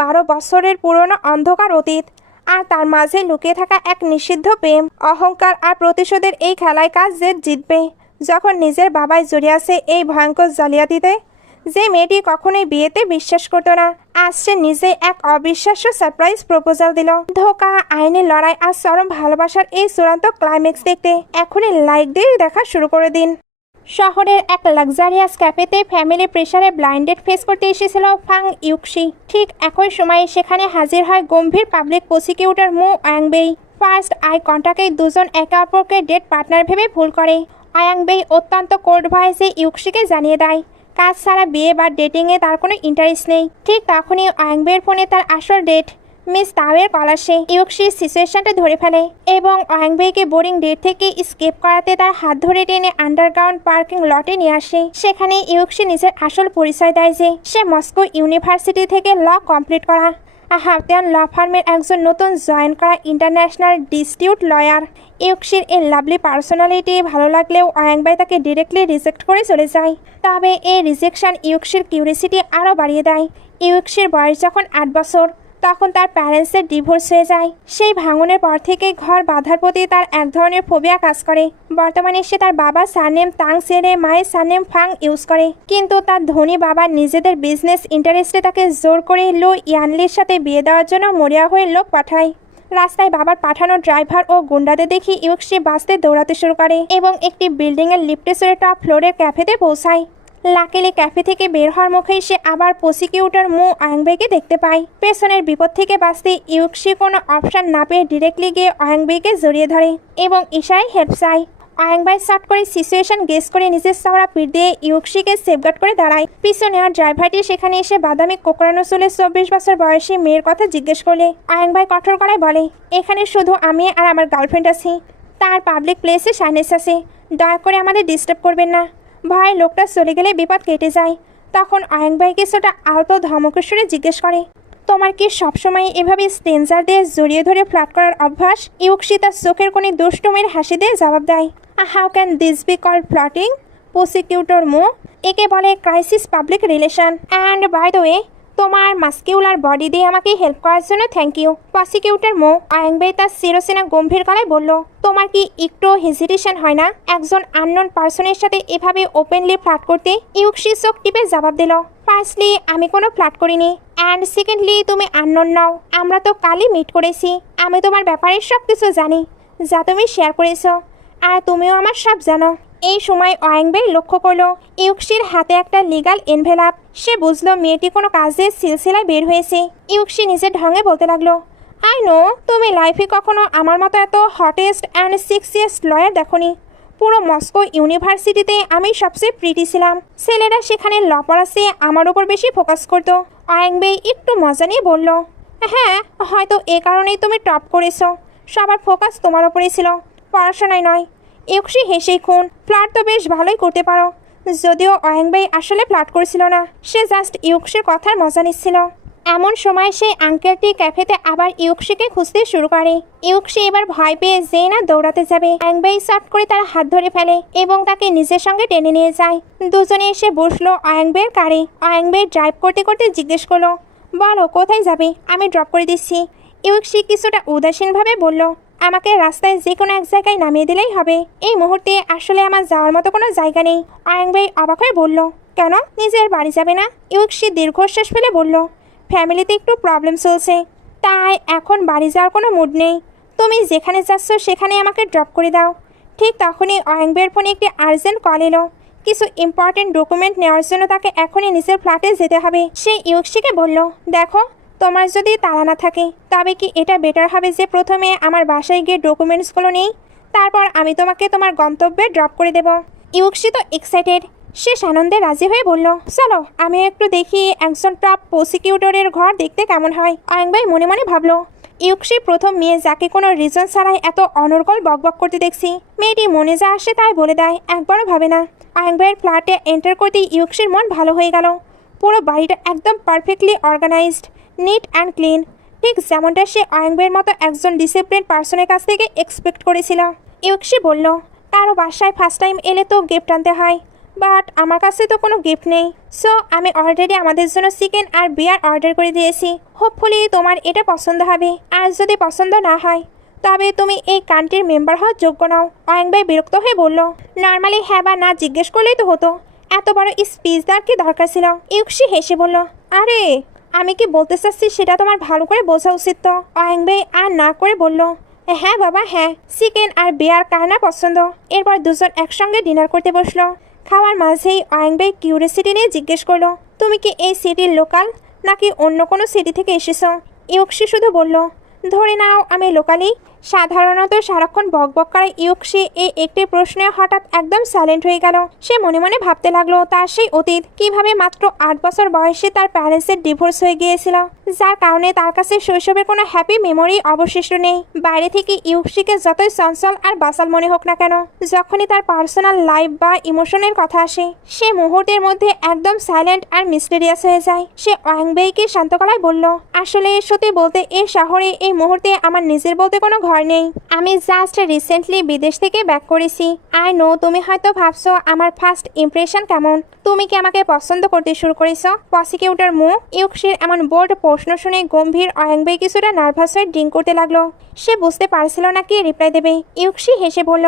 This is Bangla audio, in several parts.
12 বছরের পুরনো অন্ধকার অতীত, আর তার মাঝে লুকিয়ে থাকা এক নিষিদ্ধ প্রেম, অহংকার আর প্রতিশোধের এই খেলায় কাজ যে জিতবে। যখন নিজের বাবাই জড়িয়ে আছে এই ভয়ঙ্কর জালিয়াতিতে, যে মেয়েটি কখনোই বিয়েতে বিশ্বাস করতো না, আজ সে নিজেই এক অবিশ্বাস্য সারপ্রাইজ প্রপোজাল দিল। ধোকা, আইনি লড়াই আর চরম ভালোবাসার এই চূড়ান্ত ক্লাইম্যাক্স দেখতে এখনই লাইক দিয়ে দেখা শুরু করে দিন। শহরের এক লাক্সারিয়াস ক্যাফেতে ফ্যামিলি প্রেশারে ব্লাইন্ডেড ফেস করতে এসেছিল ফাং ইউক্সি। ঠিক একই সময়ে সেখানে হাজির হয় গম্ভীর public prosecutor Mo Wangbei. First eye কন্টাক্টে দুজন একে অপরকে ডেট পার্টনার ভেবে ভুল করে। ওয়াংবেই অত্যন্ত কোল্ড ভয়েসে ইউক্সিকে জানিয়ে দেয় কাজ ছাড়া বিয়ে বা ডেটিংয়ে তার কোনো ইন্টারেস্ট নেই। ঠিক তখনই ওয়াংবেইয়ের ফোনে তার আসল ডেট মিস তাওয়ের কল আসে। ইউক্সি সিচুয়েশনটা ধরে ফেলে এবং ওয়াংবেইকে বোরিং ডেট থেকে স্কেপ করাতে তার হাত ধরে টেনে আন্ডারগ্রাউন্ড পার্কিং লটে নিয়ে আসে। সেখানে ইউক্সি নিজের আসল পরিচয় দেয় যে সে মস্কো ইউনিভার্সিটি থেকে ল কমপ্লিট করা হাফতিয়ান ল ফার্মের একজন নতুন জয়েন করা ইন্টারন্যাশনাল ডিসপিউট লয়ার। ইউক্সির এই লাভলি পার্সোনালিটি ভালো লাগলেও ওয়াংবেই তাকে ডিরেক্টলি রিজেক্ট করে চলে যায়। তবে এই রিজেকশন ইউক্সির কিউরিসিটি আরও বাড়িয়ে দেয়। ইউক্সির বয়স যখন 8 বছর, তখন তার প্যারেন্টসের ডিভোর্স হয়ে যায়। সেই ভাঙনের পর থেকে ঘর বাঁধার প্রতি তার এক ধরনের ফোবিয়া কাজ করে। বর্তমানে সে তার বাবার সারনেম তাং ছেড়ে মায়ের সারনেম ফাং ইউজ করে, কিন্তু তার ধনী বাবা নিজেদের বিজনেস ইন্টারেস্টে তাকে জোর করে লো ইয়ানলির সাথে বিয়ে দেওয়ার জন্য মরিয়া হয়ে লোক পাঠায়। রাস্তায় বাবার পাঠানো ড্রাইভার ও গুন্ডাদের দেখি ইউক্সি বাসতে দৌড়াতে শুরু করে এবং একটি বিল্ডিংয়ের লিফটে চড়ে টপ ফ্লোরের ক্যাফেতে পৌঁছায়। লাকিলি ক্যাফে থেকে বের হওয়ার মুখেই সে আবার প্রসিকিউটর মো ওয়াংবেইকে দেখতে পায়। পেছনের বিপদ থেকে বাঁচতে ইউক্সি কোনো অপশন না পেয়ে ডিরেক্টলি গিয়ে ওয়াংবেইকে জড়িয়ে ধরে এবং ইশারায় হেল্প চায়। ওয়াংবেই শর্ট করে সিচুয়েশন গেস করে নিজের চওড়া পিঠ দিয়ে ইউক্সিকে সেফগার্ড করে দাঁড়ায়। পিছনে আর ড্রাইভারটি সেখানে এসে বাদামি কোকড়ানো চুলে 24 বছর বয়সী মেয়ের কথা জিজ্ঞেস করলে ওয়াংবেই কঠোর গলায় বলে, এখানে শুধু আমি আর আমার গার্লফ্রেন্ড আছি। তার পাবলিক প্লেসে সাইনেস আছে, দয়া করে আমাদের ডিস্টার্ব করবেন না। ভাই লোকটা চলে গেলে বিপদ কেটে যায়। তখন ওয়াংবেই কিছুটা আলতো ধমকের সুরে জিজ্ঞেস করে, তোমার কি সবসময় এভাবে স্ট্রেঞ্জারদের জড়িয়ে ধরে ফ্লার্ট করার অভ্যাস? ইউক্সি তার চোখের কোণে দুষ্টুমির হাসি দিয়ে জবাব দেয়, how can this be called flirting prosecutor Mo? একে বলে crisis public relation. And by the way, তোমার মাস্কিউলার বডি দিয়ে আমাকে হেল্প করার জন্য thank you. Prosecutor Mo Wangbei তার চিরচেনা গম্ভীর গলায় বলল, তোমার কি একটু হেজিটেশন হয় না একজন আননোন পার্সনের সাথে এভাবে ওপেনলি ফ্লার্ট করতে? ইউক্সি চোখ টিপে জবাব দিল, ফার্স্টলি আমি কোনো ফ্লার্ট করিনি, অ্যান্ড সেকেন্ডলি তুমি আননোন নাও। আমরা তো কালই মিট করেছি। আমি তোমার ব্যাপারে সব কিছু জানি যা তুমি শেয়ার করেছো, আর তুমিও আমার সব জানো। এই সময় ওয়াংবেই লক্ষ্য করলো ইউক্সির হাতে একটা লিগাল এনভেলাপ। সে বুঝলো মেয়েটি কোনো কাজের সিলসিলায় বের হয়েছে। ইউক্সি নিজের ঢঙে বলতে লাগলো, আই নো তুমি লাইফে কখনো আমার মতো এত হটেস্ট অ্যান্ড সেক্সিয়েস্ট লয়ার দেখোনি। পুরো মস্কো ইউনিভার্সিটিতে আমি সবচেয়ে প্রিটি ছিলাম। ছেলেরা সেখানে ল পড়াতে আমার উপর বেশি ফোকাস করতো। ওয়াংবেই একটু মজা নিয়ে বলল, হ্যাঁ হয়তো এ কারণেই তুমি টপ করেছো। সবার ফোকাস তোমার ওপরেই ছিল, পড়াশোনায় নয়। ইউক্সি হেসেই খুন, ফ্লার্ট তো বেশ ভালোই করতে পারো। যদিও ওয়াংবেই আসলে ফ্লার্ট করেছিল না, সে জাস্ট ইউক্সির কথার মজা নিচ্ছিল। এমন সময় সেই আঙ্কেলটি ক্যাফেতে আবার ইউক্সিকে খুঁজতে শুরু করে। ইউক্সি এবার ভয় পেয়ে যেই না দৌড়াতে যাবে, ওয়াংবেই শর্ট করে তার হাত ধরে ফেলে এবং তাকে নিজের সঙ্গে টেনে নিয়ে যায়। দুজনে এসে বসলো ওয়াংবেইয়ের কারে। ওয়াংবেই ড্রাইভ করতে করতে জিজ্ঞেস করলো, বলো কোথায় যাবে, আমি ড্রপ করে দিচ্ছি। ইউক্সি কিছুটা উদাসীনভাবে বলল, আমাকে রাস্তায় যে কোনো এক জায়গায় নামিয়ে দিলেই হবে। এই মুহূর্তে আসলে আমার যাওয়ার মতো কোনো জায়গা নেই। ওয়াংবেই অবাক হয়ে বলল, কেন, নিজের বাড়ি যাবে না? ইউক্সি দীর্ঘশ্বাস ফেলে বলল, ফ্যামিলিতে একটু প্রবলেম চলছে, তাই এখন বাড়ি যাওয়ার কোনো মুড নেই। তুমি যেখানে যাচ্ছ সেখানে আমাকে ড্রপ করে দাও। ঠিক তখনই ওয়াংবেইয়ের ফোনে একটি আর্জেন্ট কল এলো। কিছু ইম্পর্টেন্ট ডকুমেন্ট নেওয়ার জন্য তাকে এখনই নিজের ফ্ল্যাটে যেতে হবে। সে ইউক্সিকে বলল, দেখো তোমার যদি তাড়া না থাকে তবে কি এটা বেটার হবে যে প্রথমে আমার বাসায় গিয়ে ডকুমেন্টসগুলো নেই, তারপর আমি তোমাকে তোমার গন্তব্যে ড্রপ করে দেব। ইউক্সি তো এক্সাইটেড, সে আনন্দে রাজি হয়ে বলল, চলো আমি একটু দেখি একজন টপ প্রসিকিউটরের ঘর দেখতে কেমন হয়। ওয়াংবেই মনে মনে ভাবলো, ইউক্সি প্রথম মেয়ে যাকে কোনো রিজন ছাড়াই এত অনর্গল বকবক করতে দেখছি। মেয়েটি মনে যা আসে তাই বলে দেয়, একবারও ভাবে না। ওয়াংবেইয়ের ফ্ল্যাটে এন্টার করতেই ইউক্সির মন ভালো হয়ে গেল। পুরো বাড়িটা একদম perfectly organised, neat and clean, ঠিক যেমনটা সে ওয়াংবেইয়ের মতো একজন ডিসিপ্লিন পার্সনের কাছ থেকে এক্সপেক্ট করেছিল। ইউক্সি বলল, কারো বাসায় ফার্স্ট টাইম এলে তো গিফট আনতে হয়, বাট আমার কাছে তো কোনো গিফট নেই। সো আমি অলরেডি আমাদের জন্য চিকেন আর বিয়ার অর্ডার করে দিয়েছি। হোপফুলি তোমার এটা পছন্দ হবে। আর যদি পছন্দ না হয় তবে তুমি এই কান্ট্রির মেম্বার হওয়ার যোগ্য নাও। অয়ং ভাই বিরক্ত হয়ে বলল, নর্মালি হ্যাঁ বা না জিজ্ঞেস করলেই তো হতো, এত বড় স্পিচ দেওয়ার কি দরকার ছিল? ইউক্সি হেসে বলল, আরে আমি কি বলতে চাচ্ছি সেটা তোমার ভালো করে বোঝা উচিত তো। অয়ং ভাই আর না করে বলল, হ্যাঁ বাবা হ্যাঁ, চিকেন আর বিয়ার কার না পছন্দ। এরপর দুজন একসঙ্গে ডিনার করতে বসলো। খাওয়ার মাঝেই অয়ং ভাই কিউরিয়াসিটি নিয়ে জিজ্ঞেস করলো, তুমি কি এই সিটির লোকাল নাকি অন্য কোনো সিটি থেকে এসেছো? ইউক্সি শুধু বলল, ধরে নাও আমি লোকালি। সাধারণত সারাক্ষণ বকবক করা ইউক্সি এই একটি প্রশ্নে হঠাৎ একদম সাইলেন্ট হয়ে গেল। সে মনে মনে ভাবতে লাগলো তার সেই অতীত, কিভাবে মাত্র 8 বছর বয়সে তার প্যারেন্টসের ডিভোর্স হয়ে গিয়েছিল, যার কারণে তার কাছে শৈশবের কোনো হ্যাপি মেমোরি অবশিষ্ট নেই। বাইরে থেকে ইউক্সিকে যতই চঞ্চল আর বাসাল মনে হোক না কেন, যখনই তার পার্সোনাল লাইফ বা ইমোশনের কথা আসে সে মুহূর্তের মধ্যে একদম সাইলেন্ট আর মিস্টেরিয়াস হয়ে যায়। সে অয়ং ভাইকে শান্ত গলায় বলল, আসলে সত্যি বলতে এই শহরে এই মুহূর্তে আমার নিজের বলতে কোনো ঘর নেই। আমি জাস্ট রিসেন্টলি বিদেশ থেকে ব্যাক করেছি। আই নো তুমি হয়তো ভাবছো আমার ফার্স্ট ইমপ্রেশন কেমন, তুমি কি আমাকে পছন্দ করতে শুরু করেছো? প্রসিকিউটর মু। ইউক্সির এমন বোল্ড প্রশ্ন শুনে গম্ভীর অয়ং ভাই কিছুটা নার্ভাস হয়ে ড্রিঙ্ক করতে লাগলো। সে বুঝতে পারছিল না কি রিপ্লাই দেবে। ইউক্সি হেসে বলল,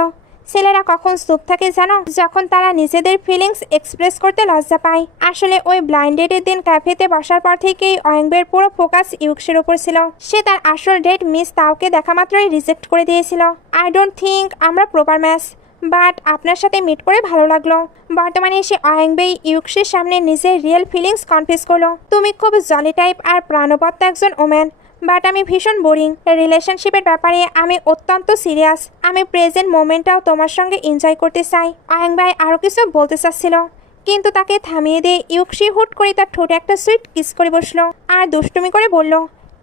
ছেলেরা কখন চুপ থাকে জানো? যখন তারা নিজেদের ফিলিংস এক্সপ্রেস করতে লজ্জা পায়। আসলে ওই ব্লাইন্ড ডেটের দিন ক্যাফেতে বসার পর থেকেই অয়ং ভাইয়ের পুরো ফোকাস ইউক্সির উপর ছিল। সে তার আসল ডেট মিস তাওকে দেখা মাত্রই রিজেক্ট করে দিয়েছিল। আই ডোন্ট থিঙ্ক আমরা প্রপার ম্যাচ, বাট আপনার সাথে মিট করে ভালো লাগলো। বর্তমানে এসে অয়ং ভাই ইউক্সির সামনে নিজের রিয়েল ফিলিংস কনফেস করলো। তুমি খুব জলি টাইপ আর প্রাণবন্ত একজন ওম্যান, বাট আমি ভীষণ বোরিং। রিলেশনশিপের ব্যাপারে আমি অত্যন্ত সিরিয়াস। আমি প্রেজেন্ট মোমেন্টটাও তোমার সঙ্গে এনজয় করতে চাই। অয়ং ভাই আরও কিছু বলতে চাচ্ছিল, কিন্তু তাকে থামিয়ে দিয়ে ইউক্সি হুট করে তার ঠোঁটে একটা সুইট কিস করে বসলো আর দুষ্টুমি করে বলল,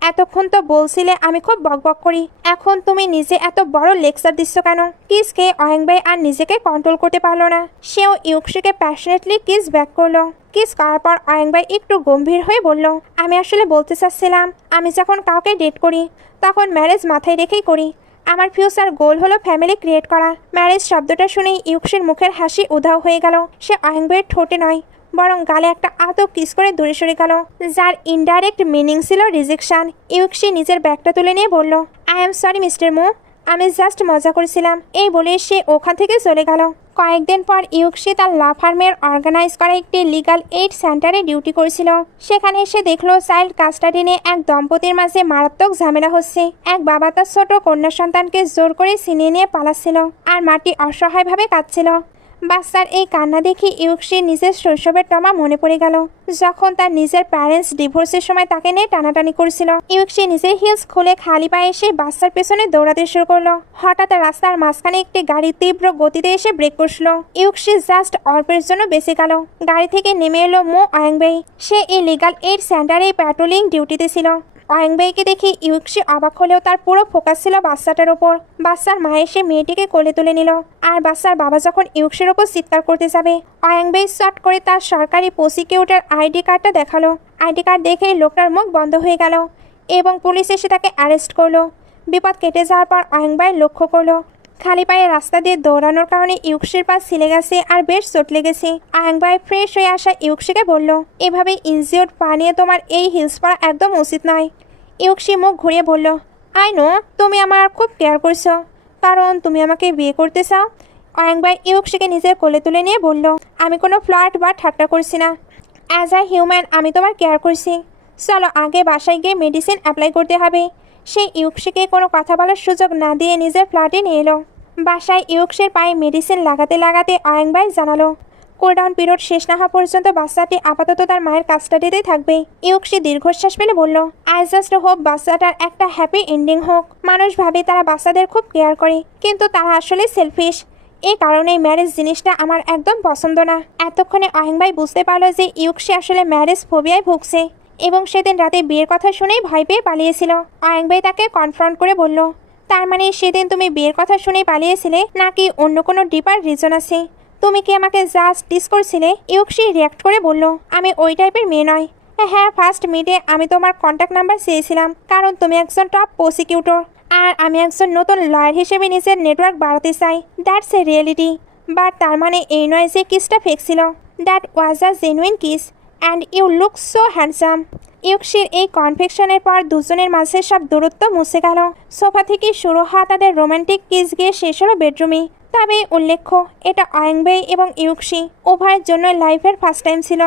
এতক্ষণ তো বলছিলে আমি খুব বকবক করি, এখন তুমি নিজে এত বড় লেকচার দিচ্ছ কেন? কিস খেয়ে অয়ং ভাই আর নিজেকে কন্ট্রোল করতে পারলো না। সেও ইউক্সিকে প্যাশনেটলি কিস ব্যাক করলো। কিস করার পর অয়ং ভাই একটু গম্ভীর হয়ে বলল, আমি আসলে বলতে চাচ্ছিলাম আমি যখন কাউকে ডেট করি তখন ম্যারেজ মাথায় রেখেই করি। আমার ফিউচার গোল হলো ফ্যামিলি ক্রিয়েট করা। ম্যারেজ শব্দটা শুনেই ইউক্সির মুখের হাসি উধাও হয়ে গেল। সে অয়ং ভাইয়ের ঠোঁটে নয় বরং গালে একটা আতো কিস করে দূরে সরে গেল, যার ইনডাইরেক্ট মিনিং ছিল রিজেকশন। ইউক্সি নিজের ব্যাগটা তুলে নিয়ে বলল, আই এম সরি মিস্টার মু, আমি জাস্ট মজা করছিলাম। এই বলে সে ওখান থেকে চলে গেল। কয়েকদিন পর ইউক্সি তার লা ফার্মের অর্গানাইজ করা একটি লিগাল এইড সেন্টারে ডিউটি করেছিল। সেখানে এসে দেখলো চাইল্ড কাস্টাডি নিয়ে এক দম্পতির মাঝে মারাত্মক ঝামেলা হচ্ছে। এক বাবা তার ছোট কন্যা সন্তানকে জোর করে ছিনিয়ে নিয়ে পালাচ্ছিল আর মাটি অসহায়ভাবে কাঁদছিল। বাচ্চার এই কান্না দেখে ইউক্সি নিজের শৈশবের টমা মনে পড়ে গেল, যখন তার নিজের প্যারেন্টস ডিভোর্সের সময় তাকে নিয়ে টানাটানি করেছিল। ইউক্সি নিজের হিলস খুলে খালি পায়ে এসে বাচ্চার পেছনে দৌড়াতে শুরু করলো। হঠাৎ রাস্তার মাঝখানে একটি গাড়ি তীব্র গতিতে এসে ব্রেক কষলো। ইউক্সি জাস্ট অল্পের জন্য বেঁচে গেল। গাড়ি থেকে নেমে এলো মো অয়ং ভাই। সে এই লিগাল এইড সেন্টারে প্যাট্রোলিং ডিউটিতে ছিল। অয়ং ভাইকে দেখে ইউক্সি অবাক হলেও তার পুরো ফোকাস ছিল বাচ্চাটার ওপর। বাচ্চার মা এসে মেয়েটিকে কোলে তুলে নিল আর বাচ্চার বাবা যখন ইউক্সির ওপর চিৎকার করতে যাবে অয়ং ভাই শর্ট করে তার সরকারি প্রসিকিউটর আইডি কার্ডটা দেখালো। আইডি কার্ড দেখেই লোকটার মুখ বন্ধ হয়ে গেল এবং পুলিশ এসে তাকে অ্যারেস্ট করলো। বিপদ কেটে যাওয়ার পর অয়ং ভাই লক্ষ্য করলো খালি পায়ে রাস্তা দিয়ে দৌড়ানোর কারণে ইউক্সির পা ছিলে গেছে আর বেশ চোট লেগেছে। অয়ং ভাই ফ্রেশ হয়ে আসা ইউক্সিকে বলল, এভাবে ইনজিওর্ড পা নিয়ে তোমার এই হিলস পরা একদম উচিত নয়। ইউক্সি মুখ ঘুরিয়ে বলল, আই নো তুমি আমার খুব কেয়ার করছো, কারণ তুমি আমাকে বিয়ে করতে চাও। অয়ং ভাই ইউক্সিকে নিজের কোলে তুলে নিয়ে বলল, আমি কোনো ফ্লার্ট বা ঠাট্টা করছি না। অ্যাজ আ হিউম্যান আমি তোমার কেয়ার করছি। চলো আগে বাসায় গিয়ে মেডিসিন অ্যাপ্লাই করতে হবে। সেই ইউক্সিকে কোনো কথা বলার সুযোগ না দিয়ে নিজের ফ্ল্যাটে নিয়ে এলো। বাসায় ইউক্সির পায়ে মেডিসিন লাগাতে লাগাতে অয়ং ভাই জানালো, কোলডাউন পিরিয়ড শেষ না হওয়া পর্যন্ত বাচ্চাটি আপাতত তার মায়ের কাস্টাডিতেই থাকবে। ইউক্সি দীর্ঘশ্বাস ফেলে বলল, আই জাস্ট হোপ বাচ্চাটার একটা হ্যাপি এন্ডিং হোক। মানুষ ভাবে তারা বাচ্চাদের খুব কেয়ার করে, কিন্তু তারা আসলে সেলফিশ। এই কারণেই ম্যারেজ জিনিসটা আমার একদম পছন্দ না। এতক্ষণে অয়ং ভাই বুঝতে পারলো যে ইউক্সি আসলে ম্যারেজ ফোবিয়ায় ভুগছে এবং সেদিন রাতে বিয়ের কথা শুনেই ভয় পেয়ে পালিয়েছিল। অয়ং ভাই তাকে কনফ্রন্ট করে বলল, তার মানে সেদিন তুমি বিয়ের কথা শুনেই পালিয়েছিলে নাকি অন্য কোনো ডিপার রিজন আছে? তুমি কি আমাকে জাস্ট টিস করছিলে? ইউক্সি রিয়াক্ট করে বলল, আমি ওই টাইপের মেয়ে নয়। হ্যাঁ, ফার্স্ট মিটে আমি তোমার কন্ট্যাক্ট নাম্বার চেয়েছিলাম কারণ তুমি একজন টপ প্রসিকিউটর আর আমি একজন নতুন লয়ার হিসেবে নিজের নেটওয়ার্ক বাড়াতে চাই। That's a reality. বাট তার মানে এই নয় যে কিসটা ফেক ছিল। That was a genuine kiss and you look so handsome. ইউকসির এই কনফেকশনের পর দুজনের মাঝে সব দূরত্ব মুছে গেল। সোফা থেকে শুরু হওয়া তাদের রোমান্টিক কিস গিয়ে শেষ হলো বেডরুমে। তবে উল্লেখ্য, এটা অয়ংবেই এবং ইউকসি উভয়ের জন্য লাইফের ফার্স্ট টাইম ছিল।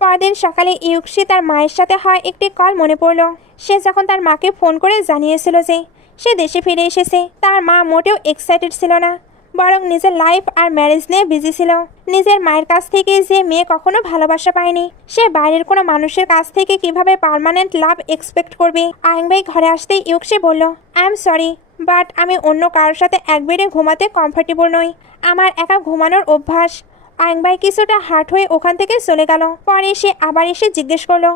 পরদিন সকালে ইউকসি তার মায়ের সাথে হয় একটি কল মনে পড়ল। সে যখন তার মাকে ফোন করে জানিয়েছিল যে সে দেশে ফিরে এসেছে, তার মা মোটেও এক্সাইটেড ছিল না, বরং নিজের লাইফ আর ম্যারেজ নিয়ে বিজি ছিল। নিজের মায়ের কাছ থেকে যে মেয়ে কখনো ভালোবাসা পায়নি, সে বাইরের কোনো মানুষের কাছ থেকে কিভাবে পার্মানেন্ট লাভ এক্সপেক্ট করবে। আয়ংবাই ঘরে আসতেই ইউকসি বলল, আই এম সরি, বাট আমি অন্য কারোর সাথে এক বেডে ঘুমাতে কমফর্টেবল নই। আমার একা ঘুমানোর অভ্যাস। আয়ংবাই কিছুটা হার্ট হয়ে ওখান থেকে চলে গেল। পরে সে আবার এসে জিজ্ঞেস করলো,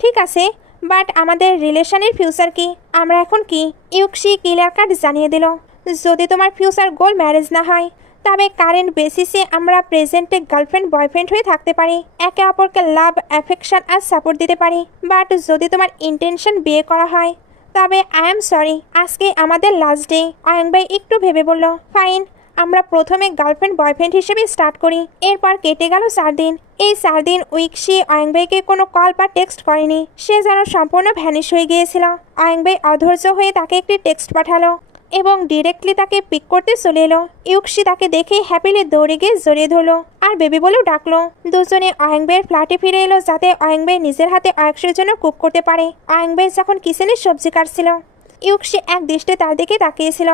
ঠিক আছে, বাট আমাদের রিলেশনের ফিউচার কি? আমরা এখন কি? ইউকসি ক্লিয়ার কাট জানিয়ে দিল, যদি তোমার ফিউচার গোল ম্যারেজ না হয়, তবে কারেন্ট বেসিসে আমরা প্রেজেন্টে গার্লফ্রেন্ড বয়ফ্রেন্ড হয়ে থাকতে পারি, একে অপরকে লাভ, অ্যাফেকশন আর সাপোর্ট দিতে পারি। বাট যদি তোমার ইন্টেনশন বিয়ে করা হয়, তবে আই এম সরি, আজকে আমাদের লাস্ট ডে। অয়ংবাই একটু ভেবে বলল, ফাইন, আমরা প্রথমে গার্লফ্রেন্ড বয়ফ্রেন্ড হিসেবে স্টার্ট করি। এরপর কেটে গেল 4 দিন। এই 4 দিন ইউকসি অয়ংবাইকে কোনো কল বা টেক্সট করেনি। সে যেন সম্পূর্ণ ভ্যানিশ হয়ে গিয়েছিল। অয়ংবাই অধৈর্য হয়ে তাকে একটি টেক্সট পাঠালো এবং ডিরেক্টলি তাকে পিক করতে চলে এলো। ইউকসি তাকে দেখে হ্যাপিলি দৌড়ে গিয়ে জড়িয়ে ধরলো আর বেবি বলেও ডাকলো। দুজনে অয়ংবাইয়ের ফ্ল্যাটে ফিরে এলো যাতে অয়ংবাই নিজের হাতে অয়ক্সের জন্য কুক করতে পারে। অয়ংবাই যখন কিচেনে সবজি কাটছিল, ইউকসি এক দৃষ্টে তার দিকে তাকিয়েছিল।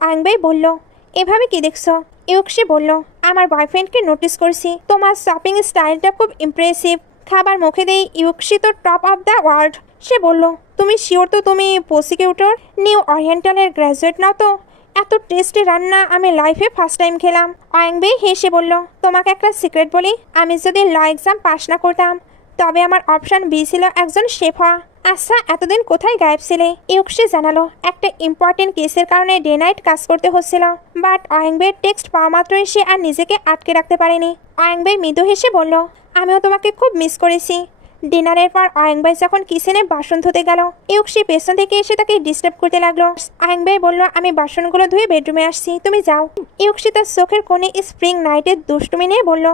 অয়ংবাই বলল, এভাবে কি দেখছো? ইউকসি বলল, আমার বয়ফ্রেন্ডকে নোটিস করছি, তোমার শপিং স্টাইলটা খুব ইমপ্রেসিভ। খাবার মুখে দেই ইউকসি তো টপ অফ দ্য ওয়ার্ল্ড। সে বলল, তুমি শিওর তো তুমি প্রসিকিউটর নিউ অরিয়েন্টালের গ্র্যাজুয়েট নাও তো? এত টেস্টি রান্না আমি লাইফে ফার্স্ট টাইম খেলাম। অয়ংবাই হেসে বলল, তোমাকে একটা সিক্রেট বলি, আমি যদি ল এক্সাম পাশ না করতাম, তবে আমার অপশন বি ছিল একজন শেফ হওয়া। আচ্ছা, এতদিন কোথায় গায়েব ছিলে? ইউকসি জানালো, একটা ইম্পর্টেন্ট কেসের কারণে ডে নাইট কাজ করতে হচ্ছিল। বাট অয়ংবাইয়ের টেক্সট পাওয়া মাত্রই সে আর নিজেকে আটকে রাখতে পারেনি। অয়ংবাই মৃদু হেসে বলল, আমিও তোমাকে খুব মিস করেছি। ডিনারের পর অয়ংবাই যখন কিচেনে বাসন ধুতে গেল, ইউকসি পেছন থেকে এসে তাকে ডিস্টার্ব করতে লাগলো। অয়ংবাই বলল, আমি বাসনগুলো ধুয়ে বেডরুমে আসছি, তুমি যাও। ইউকসি তার চোখের কোণে স্প্রিং নাইটের দুষ্টুমি নিয়ে বলল,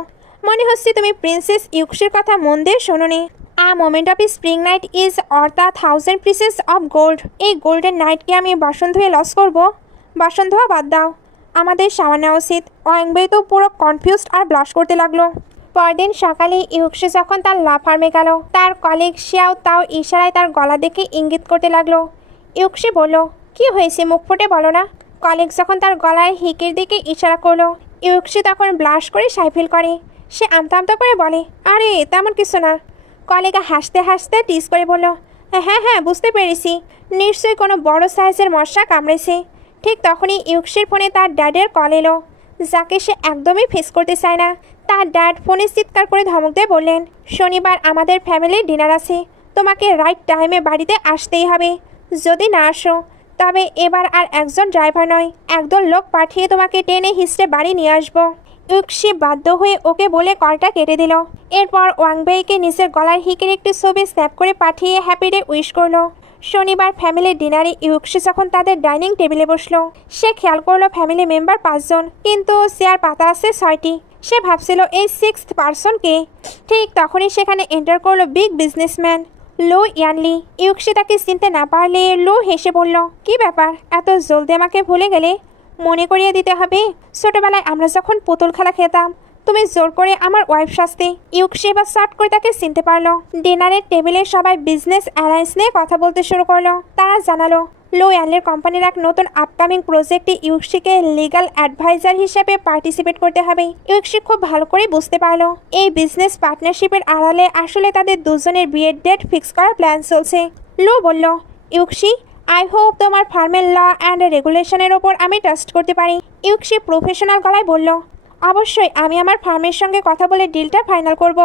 মনে হচ্ছে তুমি প্রিন্সেস ইউকসির কথা মন দিয়ে শোনোনি। A moment of spring night is worth 1000 pieces of gold. এই গোল্ডেন নাইটকে আমি বাসন ধুয়ে লস করব? বাসন ধোয়া বাদ দাও, আমাদের সামনে নেওয়া উচিত। অয়ংবাই তো পুরো কনফিউজড আর ব্লাশ করতে লাগলো। পরদিন সকালে ইউকসি যখন তার ল ফার্মে গেল, তার কলিগ শিয়াও তাও ইশারায় তার গলা দেখে ইঙ্গিত করতে লাগলো। ইউকসি বলল, কি হয়েছে, মুখ ফুটে বলো না। কলিগ যখন তার গলায় হিকের দিকে ইশারা করলো, ইউকসি তখন ব্লাশ করে সাইফিল করে। সে আমতা আমতা করে বলে, আরে তেমন কিছু না। কলিগা হাসতে হাসতে টিজ করে বলল, হ্যাঁ হ্যাঁ বুঝতে পেরেছি, নিশ্চয়ই কোনো বড় সাইজের মশা কামড়েছে। ঠিক তখনই ইউকসির ফোনে তার ড্যাডের কল এলো, যাকে সে একদমই ফেস করতে চায় না। তার ড্যাড ফোনে চিৎকার করে ধমক দিয়ে বললেন, শনিবার আমাদের ফ্যামিলির ডিনার আছে, তোমাকে রাইট টাইমে বাড়িতে আসতেই হবে। যদি না আসো, তবে এবার আর একজন ড্রাইভার নয়, একদল লোক পাঠিয়ে তোমাকে টেনে হিস্টে বাড়ি নিয়ে আসবো। ইউকসি বাধ্য হয়ে ওকে বলে কলটা কেটে দিল। এরপর ওয়াংবাইকে নিজের গলার হিকের একটি ছবি স্ন্যাপ করে পাঠিয়ে হ্যাপি ডে উইশ করলো। শনিবার ফ্যামিলির ডিনারে ইউকসি যখন তাদের ডাইনিং টেবিলে বসলো, সে খেয়াল করলো ফ্যামিলি মেম্বার 5 জন, কিন্তু চেয়ার পাতা আছে 6টি। সে ভাবছিল এই 6th পারসন কে। ঠিক তখনই সেখানে এন্টার করলো বিগ বিজনেসম্যান লো ইয়ানলি। ইউকসি তাকে চিনতে না পারলে লো হেসে বলল, কি ব্যাপার, এত জলদি আমাকে ভুলে গেলে? মনে করিয়ে দিতে হবে, ছোটবেলায় আমরা যখন পুতুল খেলা খেতাম, তুমি জোর করে আমার ওয়াইফ শাস্তি। ইউকসি এবার শর্ট করে তাকে চিনতে পারলো। ডিনারের টেবিলে সবাই বিজনেস অ্যালায়েন্স নিয়ে কথা বলতে শুরু করলো। তারা জানালো, লো ইয়ানলির কোম্পানির এক নতুন আপকামিং প্রজেক্টে ইউকসিকে লিগ্যাল অ্যাডভাইজার হিসেবে পার্টিসিপেট করতে হবে। ইউকসি খুব ভালো করে বুঝতে পারলো এই বিজনেস পার্টনারশিপের আড়ালে আসলে তাদের দুজনের বিয়ের ডেট ফিক্স করার প্ল্যান চলছে। লো বলল, ইউকসি, আই হোপ তোমার ফার্মের ল অ্যান্ড রেগুলেশনের ওপর আমি ট্রাস্ট করতে পারি। ইউকসি প্রফেশনাল গলায় বলল, অবশ্যই, আমি আমার ফার্মের সঙ্গে কথা বলে ডিলটা ফাইনাল করব।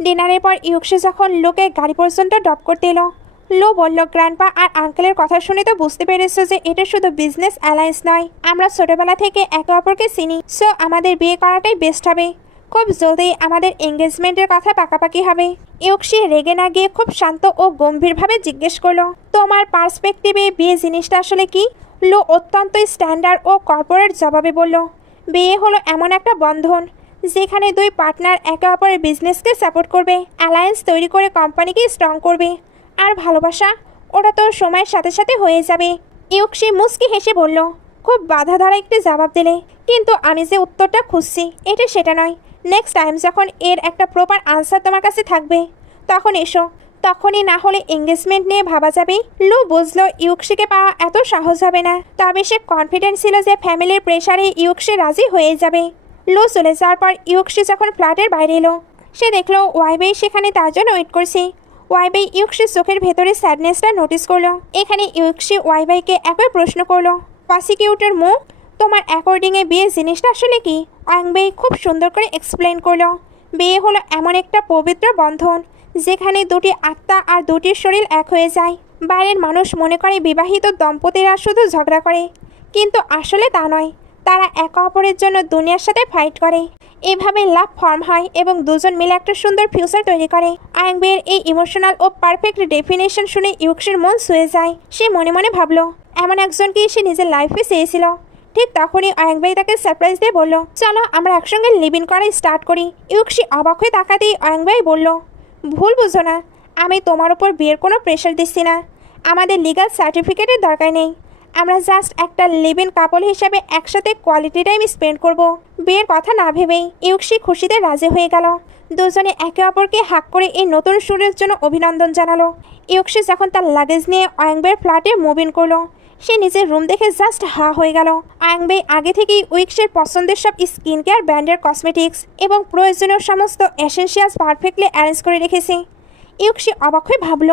ডিনারের পর ইউকসি যখন লোকে গাড়ি পর্যন্ত ড্রপ করতে এলো, লো বলল, গ্র্যান্ডপা আর আঙ্কেলের কথা শুনে তো বুঝতে পেরেছো যে এটা শুধু বিজনেস অ্যালায়েন্স নয়, আমরা ছোটবেলা থেকে একে অপরকে চিনি, সো আমাদের বিয়ে করাটাই বেস্ট হবে। খুব জলদি আমাদের এঙ্গেজমেন্টের কথা পাকাপাকি হবে। ইউকসি রেগে না গিয়ে খুব শান্ত ও গম্ভীরভাবে জিজ্ঞেস করলো, তোমার পার্সপেক্টিভে বিয়ে জিনিসটা আসলে কি? লো অত্যন্ত স্ট্যান্ডার্ড ও কর্পোরেট জবাবে বলল, বিয়ে হলো এমন একটা বন্ধন যেখানে দুই পার্টনার একে অপরের বিজনেসকে সাপোর্ট করবে, অ্যালায়েন্স তৈরি করে কোম্পানিকে স্ট্রং করবে। আর ভালোবাসা, ওটা তো সময়ের সাথে সাথে হয়ে যাবে। ইউক্সি মুচকি হেসে বলল, খুব বাধা ধরা একটি জবাব দিলে, কিন্তু আমি যে উত্তরটা খুঁজছি এটা সেটা নয়। নেক্সট টাইম যখন এর একটা প্রপার আনসার তোমার কাছে থাকবে তখন এসো, তখনই না হলে এঙ্গেজমেন্ট নিয়ে ভাবা যাবে। লু বুঝলো ইউক্সিকে পাওয়া এত সহজ হবে না, তবে সে কনফিডেন্ট ছিল যে ফ্যামিলির প্রেশারে ইউক্সি রাজি হয়ে যাবে। লু চলে যাওয়ার পর ইউক্সি যখন ফ্ল্যাটের বাইরে এলো, সে দেখলো ওয়াইবাই সেখানে তার জন্য ওয়েট করছে। ওয়াইবাই ইউক্সির চোখের ভেতরে স্যাডনেসটা নোটিস করলো। এখানে ইউক্সি ওয়াইবাইকে একই প্রশ্ন করলো, প্রসিকিউটর মুখ, তোমার অ্যাকর্ডিংয়ে বিয়ে জিনিসটা আসলে কি? ওয়াইবাই খুব সুন্দর করে এক্সপ্লেন করলো, বিয়ে হলো এমন একটা পবিত্র বন্ধন যেখানে দুটি আত্মা আর দুটি শরীর এক হয়ে যায়। বাইরের মানুষ মনে করে বিবাহিত দম্পতিরা শুধু ঝগড়া করে, কিন্তু আসলে তা নয়, তারা একে অপরের জন্য দুনিয়ার সাথে ফাইট করে। এভাবে লাভ ফর্ম হয় এবং দুজন মিলে একটা সুন্দর ফিউচার তৈরি করে। আয়াংবের এই ইমোশনাল ও পারফেক্ট ডেফিনেশন শুনে ইউক্সির মন ছুঁয়ে যায়। সে মনে মনে ভাবলো, এমন একজনকে সে নিজের লাইফে চেয়েছিল। ঠিক তখনই আয়াংবাই তাকে সারপ্রাইজ দিয়ে বলল, চলো আমরা একসঙ্গে লিভ ইন করা স্টার্ট করি। ইউক্সি অবাক হয়ে তাকাতেই আয়াংবাই বলল, ভুল বুঝো না, আমি তোমার উপর বিয়ের কোনো প্রেশার দিচ্ছি না। আমাদের লিগাল সার্টিফিকেটের দরকার নেই। আমরা জাস্ট একটা লিভ ইন কাপল হিসেবে একসাথে কোয়ালিটি টাইম স্পেন্ড করব। বিয়ের কথা না ভেবেই ইউক্সি খুশিতে রাজি হয়ে গেল। দুজনে একে অপরকে হাক করে এই নতুন শুরুর জন্য অভিনন্দন জানালো। ইউক্সি যখন তার লাগেজ নিয়ে অয়াংবের ফ্ল্যাটে মুভ ইন করলো, সে নিজের রুম দেখে জাস্ট হা হয়ে গেল। আয়াংবে আগে থেকেই উইক্সের পছন্দের সব স্কিন কেয়ার ব্র্যান্ডের কসমেটিক্স এবং প্রয়োজনীয় সমস্ত এসেনশিয়ালস পারফেক্টলি অ্যারেঞ্জ করে রেখেছে। ইউক্সি অবাক হয়ে ভাবল,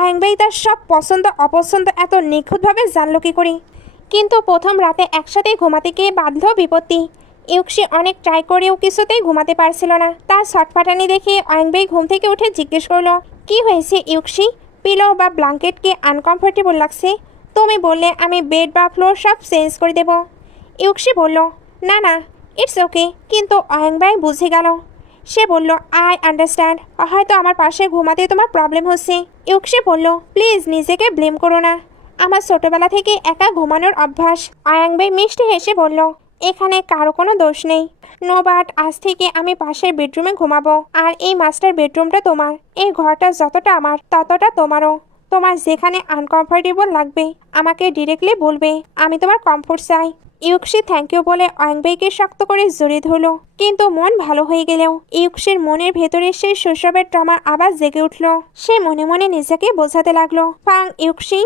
আয়াংবেই তার সব পছন্দ অপছন্দ এত নিখুঁতভাবে জানলো কী করে। কিন্তু প্রথম রাতে একসাথে ঘুমাতে গিয়ে বাঁধল বিপত্তি। ইউক্সি অনেক ট্রাই করেও কিছুতেই ঘুমাতে পারছিল না। তার ছটফাটানি দেখে আয়াংবেই ঘুম থেকে উঠে জিজ্ঞেস করলো, কি হয়েছে ইউক্সি? পিলো বা ব্ল্যাঙ্কেটকে আনকমফোর্টেবল লাগছে? তুমি বললে আমি বেড বা ফ্লোর সব চেঞ্জ করে দেব। ইউক্সি বলল, না না, ইটস ওকে। কিন্তু আয়াংবাই বুঝে গেল। সে বলল, আই আন্ডারস্ট্যান্ড, হয়তো আমার পাশে ঘুমাতে তোমার প্রবলেম হচ্ছে। ইউক্সি বলল, প্লিজ নিজেকে ব্লেম করো না, আমার ছোটবেলা থেকে একা ঘুমানোর অভ্যাস। আয়াংবাই মিষ্টি হেসে বলল, এখানে কারো কোনো দোষ নেই। নো বাট আজ থেকে আমি পাশের বেডরুমে ঘুমাবো, আর এই মাস্টার বেডরুমটা তোমার। এই ঘরটা যতটা আমার ততটা তোমারও। তোমার যেখানে আনকমফোর্টেবল লাগবে আমাকে ডিরেক্টলি বলবে, আমি তোমার কমফোর্ট চাই। ইউক্সি থ্যাংক ইউ বলে আয়াংবাইকে শক্ত করে জড়িয়ে ধরল। কিন্তু মন ভালো হয়ে গেলেও ইউক্সির মনের ভেতরে সেই শৈশবের ট্রমা আবার জেগে উঠল। সে মনে মনে নিজেকে বোঝাতে লাগলো, ফাং ইউক্সি,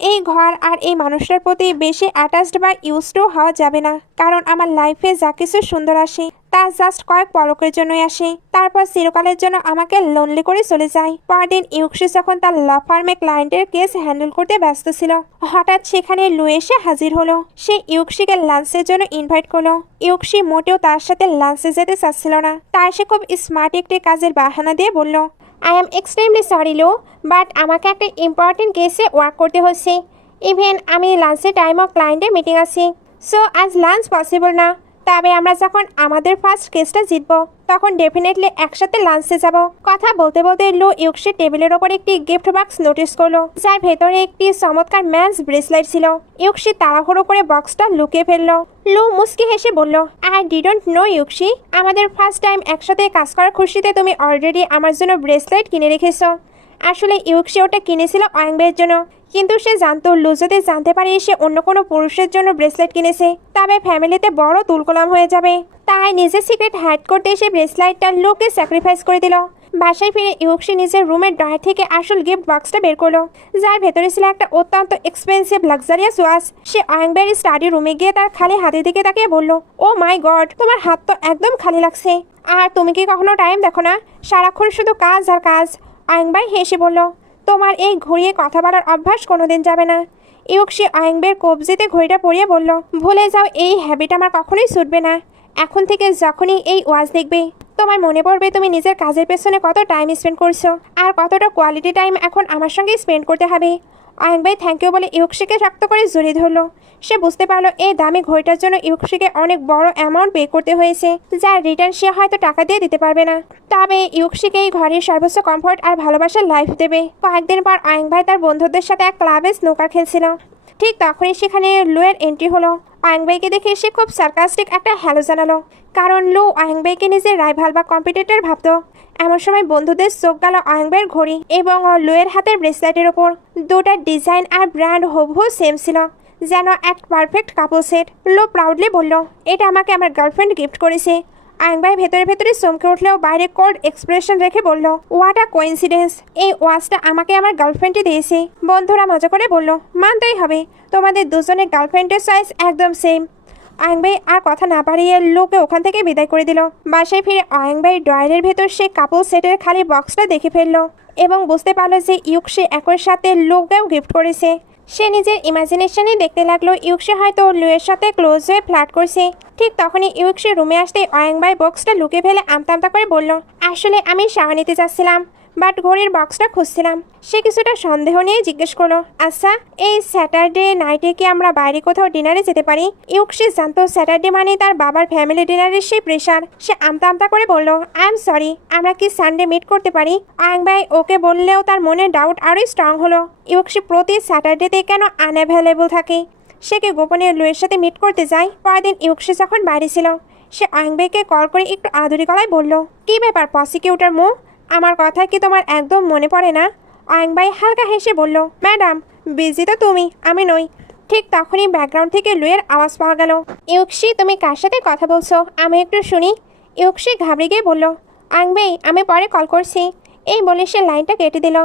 এই ঘর আর এই মানুষটার প্রতি বেশি অ্যাটাচড বা ইউজডও হওয়া যাবে না। কারণ আমার লাইফে যা কিছু সুন্দর আসে তা জাস্ট কয়েক পলকের জন্যই আসে, তারপর চিরকালের জন্য আমাকে লোনলি করে চলে যায়। পরদিন ইউক্সি যখন তার ল ফার্মে ক্লায়েন্টের কেস হ্যান্ডেল করতে ব্যস্ত ছিল, হঠাৎ সেখানে লু এসে হাজির হলো। সে ইউক্সিকে লাঞ্চের জন্য ইনভাইট করলো। ইউক্সি মোটেও তার সাথে লাঞ্চে যেতে চাচ্ছিল না, তাই সে খুব স্মার্ট একটি কাজের বাহানা দিয়ে বলল, I am extremely sorry low, but আমাকে একটা ইম্পর্টেন্ট কেসে ওয়ার্ক করতে হচ্ছে। ইভেন আমি লাঞ্চের টাইমও ক্লায়েন্টের মিটিং আছি, সো আজ লাঞ্চ পসিবল না। তবে আমরা যখন আমাদের ফার্স্ট কেসটা জিতবো তখন ডেফিনেটলি একসাথে লাঞ্চে যাব। কথা বলতে বলতে লো ইউক্সির টেবিলের ওপর একটি গিফট বক্স নোটিস করলো, যার ভেতরে একটি চমৎকার ম্যাচ ব্রেসলেট ছিল। ইউক্সি তাড়াহুড়ো করে বক্সটা লুকিয়ে ফেললো। লো মুস্কি হেসে বলল, আই ডিডন্ট নো ইউক্সি, আমাদের ফার্স্ট টাইম একসাথে কাজ করার খুশিতে তুমি অলরেডি আমার জন্য ব্রেসলেট কিনে রেখেছো। আসলে ইউক্সি ওটা কিনেছিল আয়াংবাইয়ের জন্য, কিন্তু সে জানতো লু যদি জানতে পারে সে অন্য কোনো পুরুষের জন্য ব্রেসলেট কিনেছে তবে ফ্যামিলিতে বড় তুলকলাম হয়ে যাবে। তাই নিজের সিক্রেট হাইড করতে সে ব্রেসলেটটা লুকে স্যাক্রিফাইস করে দিল। বাসায় ফিরে ইউক্সি নিজের রুমের ড্রয়ার থেকে আসল গিফট বক্সটা বের করলো, যার ভেতরে ছিল একটা অত্যন্ত এক্সপেন্সিভ লাক্সারিয়াস ওয়াচ। সে আয়াংবাইয়ের স্টাডি রুমে গিয়ে তার খালি হাতের দিকে তাকিয়ে বলল, ও মাই গড, তোমার হাত তো একদম খালি লাগছে। আর তুমি কি কখনো টাইম দেখো না? সারাক্ষণ শুধু কাজ আর কাজ। আয়াংবাই হেসে বলল, তোমার এই ঘুরিয়ে কথা বলার অভ্যাস কোনোদিন যাবে না। ইউক্সি আয়াংবের কবজিতে ঘড়িটা পরিয়ে বলল, ভুলে যাও, এই হ্যাবিট আমার কখনোই ছুটবে না। এখন থেকে যখনই এই ওয়াচ দেখবে তোমার মনে পড়বে তুমি নিজের কাজের পেছনে কত টাইম স্পেন্ড করছো আর কতটা কোয়ালিটি টাইম এখন আমার সঙ্গে স্পেন্ড করতে হবে। আয়াংবাই থ্যাংক ইউ বলে ইউক্সিকে শক্ত করে জড়িয়ে ধরলো। সে বুঝতে পারলো এই দামি ঘড়িটার জন্য ইউক্সিকে অনেক বড় অ্যামাউন্ট পে করতে হয়েছে, যার রিটার্ন সে হয়তো টাকা দিয়ে দিতে পারবে না। তবে ইউক্সিকে এই ঘরের সর্বোচ্চ কমফোর্ট আর ভালোবাসার লাইফ দেবে। কয়েকদিন পর আয়াংবাই তার বন্ধুদের সাথে এক ক্লাবে স্নুকার খেলছিল। ঠিক তখনই সেখানে লুয়ের এন্ট্রি হলো। অয়ংবাইকে দেখে সে খুব সার্কাস্টিক একটা হ্যালো জানালো, কারণ লু অয়ংবাইকে নিজের রাইভাল বা কম্পিটিটর ভাবতো। এমন সময় বন্ধুদের চোখ গেল অয়ংবাইয়ের ঘড়ি এবং লুয়ের হাতের ব্রেসলেটের ওপর। দুটার ডিজাইন আর ব্র্যান্ড হুবহু সেম ছিল, যেন এক পারফেক্ট কাপল সেট। লো প্রাউডলি বলল, এটা আমাকে আমার গার্লফ্রেন্ড গিফট করেছে। অয়ংবাই ভেতরে ভেতরে চমকে উঠলেও বাইরে কোল্ড এক্সপ্রেশন রেখে বলল, হোয়াট আ কোইন্সিডেন্স, এই ওয়াচটা আমাকে আমার গার্লফ্রেন্ডই দিয়েছে। বন্ধুরা মজা করে বলল, মানতেই হবে, তোমাদের দুজনের গার্লফ্রেন্ডের সাইজ একদম সেম। অয়ংবাই আর কথা না বাড়িয়ে লোকে ওখান থেকে বিদায় করে দিল। বাসায় ফিরে অয়ংবাই ড্রয়ারের ভেতর সে কাপল সেটের খালি বক্সটা দেখে ফেললো এবং বুঝতে পারলো যে ইউকসে একই সাথে লোকেও গিফট করেছে। সে নিজের ইমাজিনেশনে দেখতে লাগলো ইউকসে হয়তো লুয়ের সাথে ক্লোজ হয়ে ফ্লার্ট করছে। ঠিক তখনই ইউকসে রুমে আসতে অয়ংবাই বক্সটা লুকিয়ে ফেলে আমতা আমতা করে বলল, আসলে আমি শাওয়ার নিতে যাচ্ছিলাম, বাট ঘড়ির বক্সটা খুঁজছিলাম। সে কিছুটা সন্দেহ নিয়ে জিজ্ঞেস করলো, আচ্ছা এই স্যাটারডে নাইটে কি আমরা বাইরে কোথাও ডিনারে যেতে পারি? ইউকসি জানতো স্যাটারডে মানে তার বাবার ফ্যামিলি ডিনারের সেই প্রেশার। সে আমতা আমতা করে বলল, আই এম সরি, আমরা কি সানডে মিট করতে পারি? অয়ংবাই ওকে বললেও তার মনে ডাউট আরোই স্ট্রং হলো। ইউকসি প্রতি স্যাটারডেতে কেন আনঅ্যাভেলেবল থাকে? সে কি গোপনে লুয়ের সাথে মিট করতে যায়? পরের দিন ইউকসি যখন বাইরে ছিল, সে অয়ংবাইকে কল করে একটু আদুরি গলায় বলল, কি ব্যাপার প্রসিকিউটর মো, আমার কথা কি তোমার একদম মনে পড়ে না? অয়ংবাই হালকা হেসে বলল, ম্যাডাম বিজি তো তুমি, আমি নই। ঠিক তখনই ব্যাকগ্রাউন্ড থেকে লুয়ের আওয়াজ পাওয়া গেল, ইউকসি তুমি কার সাথে কথা বলছো, আমি একটু শুনি। ইউকসি ঘাবড়ে গিয়ে বলল, অয়ংবাই আমি পরে কল করছি। এই বলে সে লাইনটা কেটে দিল।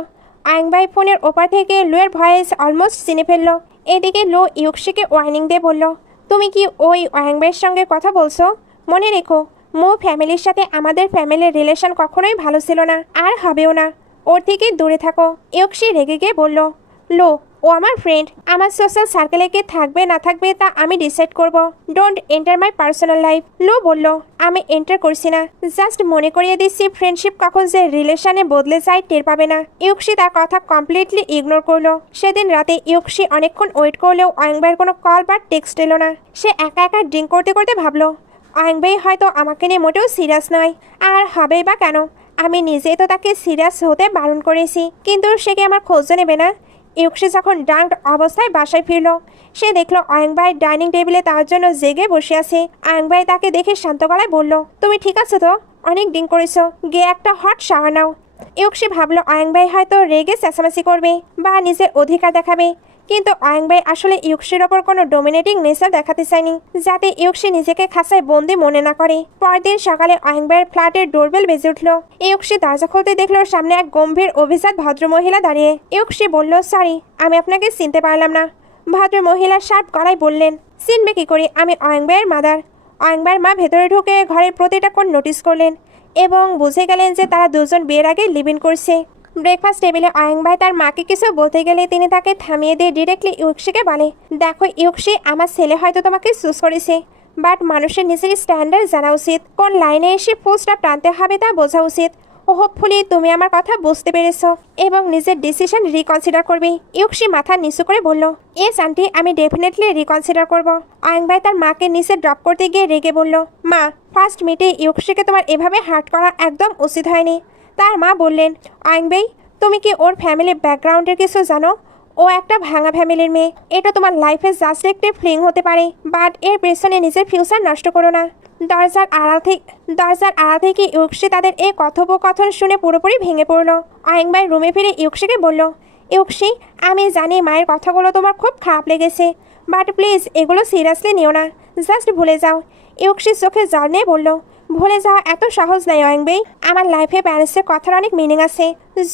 অয়ংবাই ফোনের ওপার থেকে লুয়ের ভয়েস অলমোস্ট চিনে ফেলল। এদিকে লু ইউকসিকে ওয়ার্নিং দিয়ে বলল, তুমি কি ওই অয়ংবাইয়ের সঙ্গে কথা বলছো? মনে রেখো, মো ফ্যামিলির সাথে আমাদের ফ্যামিলির রিলেশন কখনোই ভালো ছিল না, আর হবেও না। ওর থেকে দূরে থাকো। ইউকসি রেগে গিয়ে বলল, লো ও আমার ফ্রেন্ড, আমার সোশ্যাল সার্কেলে কে থাকবে না থাকবে তা আমি ডিসাইড করব। Don't enter my personal life. Lo বলল, আমি এন্টার করছি না, জাস্ট মনে করিয়ে দিচ্ছি ফ্রেন্ডশিপ কখন যে রিলেশনে বদলে যায় টের পাবে না। ইউকসি তার কথা কমপ্লিটলি ইগনোর করলো। সেদিন রাতে ইউকসি অনেকক্ষণ ওয়েট করলেও অয়ংবাইয়ের কোনো কল বা টেক্সট এলো না। সে একা একা ড্রিঙ্ক করতে করতে ভাবলো, অয়ংবাই হয়তো আমাকে নিয়ে মোটেও সিরিয়াস নয়, আর হবেই বা কেন, আমি নিজেই তো তাকে সিরিয়াস হতে বারণ করেছি, কিন্তু সে কি আমার খোঁজও নেবে না? ইউকসি যখন ড্রাঙ্ক অবস্থায় বাসায় ফিরল, সে দেখলো অয়ংবাই ডাইনিং টেবিলে তার জন্য জেগে বসে আছে। অয়ংবাই তাকে দেখে শান্ত গলায় বলল, তুমি ঠিক আছো তো? অনেক ড্রিঙ্ক করেছো, গিয়ে একটা হট শাওয়ার নাও। ইউকসি ভাবলো অয়ংবাই হয়তো রেগে চেঁচামেচি করবে বা নিজের অধিকার দেখাবে, কিন্তু অয়ংবাই আসলে ইউকসির ওপর কোনো ডোমিনেটিং নেচার দেখাতে চায়নি, যাতে ইউকসি নিজেকে খাঁচায় বন্দি মনে না করে। পরদিন সকালে অয়ংবাইয়ের ফ্ল্যাটের ডোরবেল বেজে উঠল। ইউকসি দরজা খুলতে দেখলো সামনে এক গম্ভীর অভিজাত ভদ্রমহিলা দাঁড়িয়ে। ইউকসি বলল, সরি, আমি আপনাকে চিনতে পারলাম না। ভদ্রমহিলা শার্প গলায় বললেন, চিনবে কি করে, আমি অয়ংবাইয়ের মাদার। অয়ংবাইয়ের মা ভেতরে ঢুকে ঘরের প্রতিটা কোণ নোটিস করলেন এবং বুঝে গেলেন যে তারা দুজন বিয়ের আগে লিভ ইন করছে। ব্রেকফাস্ট টেবিলে অয়ংবাই তার মাকে কিছু বলতে গেলে তিনি তাকে থামিয়ে দিয়ে ডিরেক্টলি ইউকসিকে বলে, দেখো ইউকসি, আমার ছেলে হয়তো তোমাকে চুজ করেছে, বাট মানুষের নিজের স্ট্যান্ডার্ড জানা উচিত, কোন লাইনে এসে ফুল স্টপ টানতে হবে তা বোঝা উচিত। ও হোপফুলি তুমি আমার কথা বুঝতে পেরেছো এবং নিজের ডিসিশন রিকনসিডার করবে। ইউকসি মাথা নিচু করে বলল, ইয়েস আন্টি, আমি ডেফিনেটলি রিকনসিডার করব। অয়ংবাই তার মাকে নিচে ড্রপ করতে গিয়ে রেগে বলল, মা, ফার্স্ট মিটে ইউকসিকে তোমার এভাবে হার্ট করা একদম উচিত হয়নি। তার মা বললেন, অয়ংবাই, তুমি কি ওর ফ্যামিলির ব্যাকগ্রাউন্ডের কিছু জানো? ও একটা ভাঙা ফ্যামিলির মেয়ে। এটা তোমার লাইফে জাস্ট একটি ফ্লিং হতে পারে, বাট এর পেছনে নিজের ফিউচার নষ্ট করো না। দরজার আড়াল থেকে ইউকসি তাদের এই কথোপকথন শুনে পুরোপুরি ভেঙে পড়ল। অয়ংবাই রুমে ফিরে ইউকসিকে বলল, ইউকসি, আমি জানি মায়ের কথাগুলো তোমার খুব খারাপ লেগেছে, বাট প্লিজ এগুলো সিরিয়াসলি নিও না, জাস্ট ভুলে যাও। ইউকসি চোখে জল নিয়ে বলল, ভুলে যাওয়া এত সহজ নয় অয়ংবাই। আমার লাইফে প্যারেন্টসের কথার অনেক মিনিং আছে,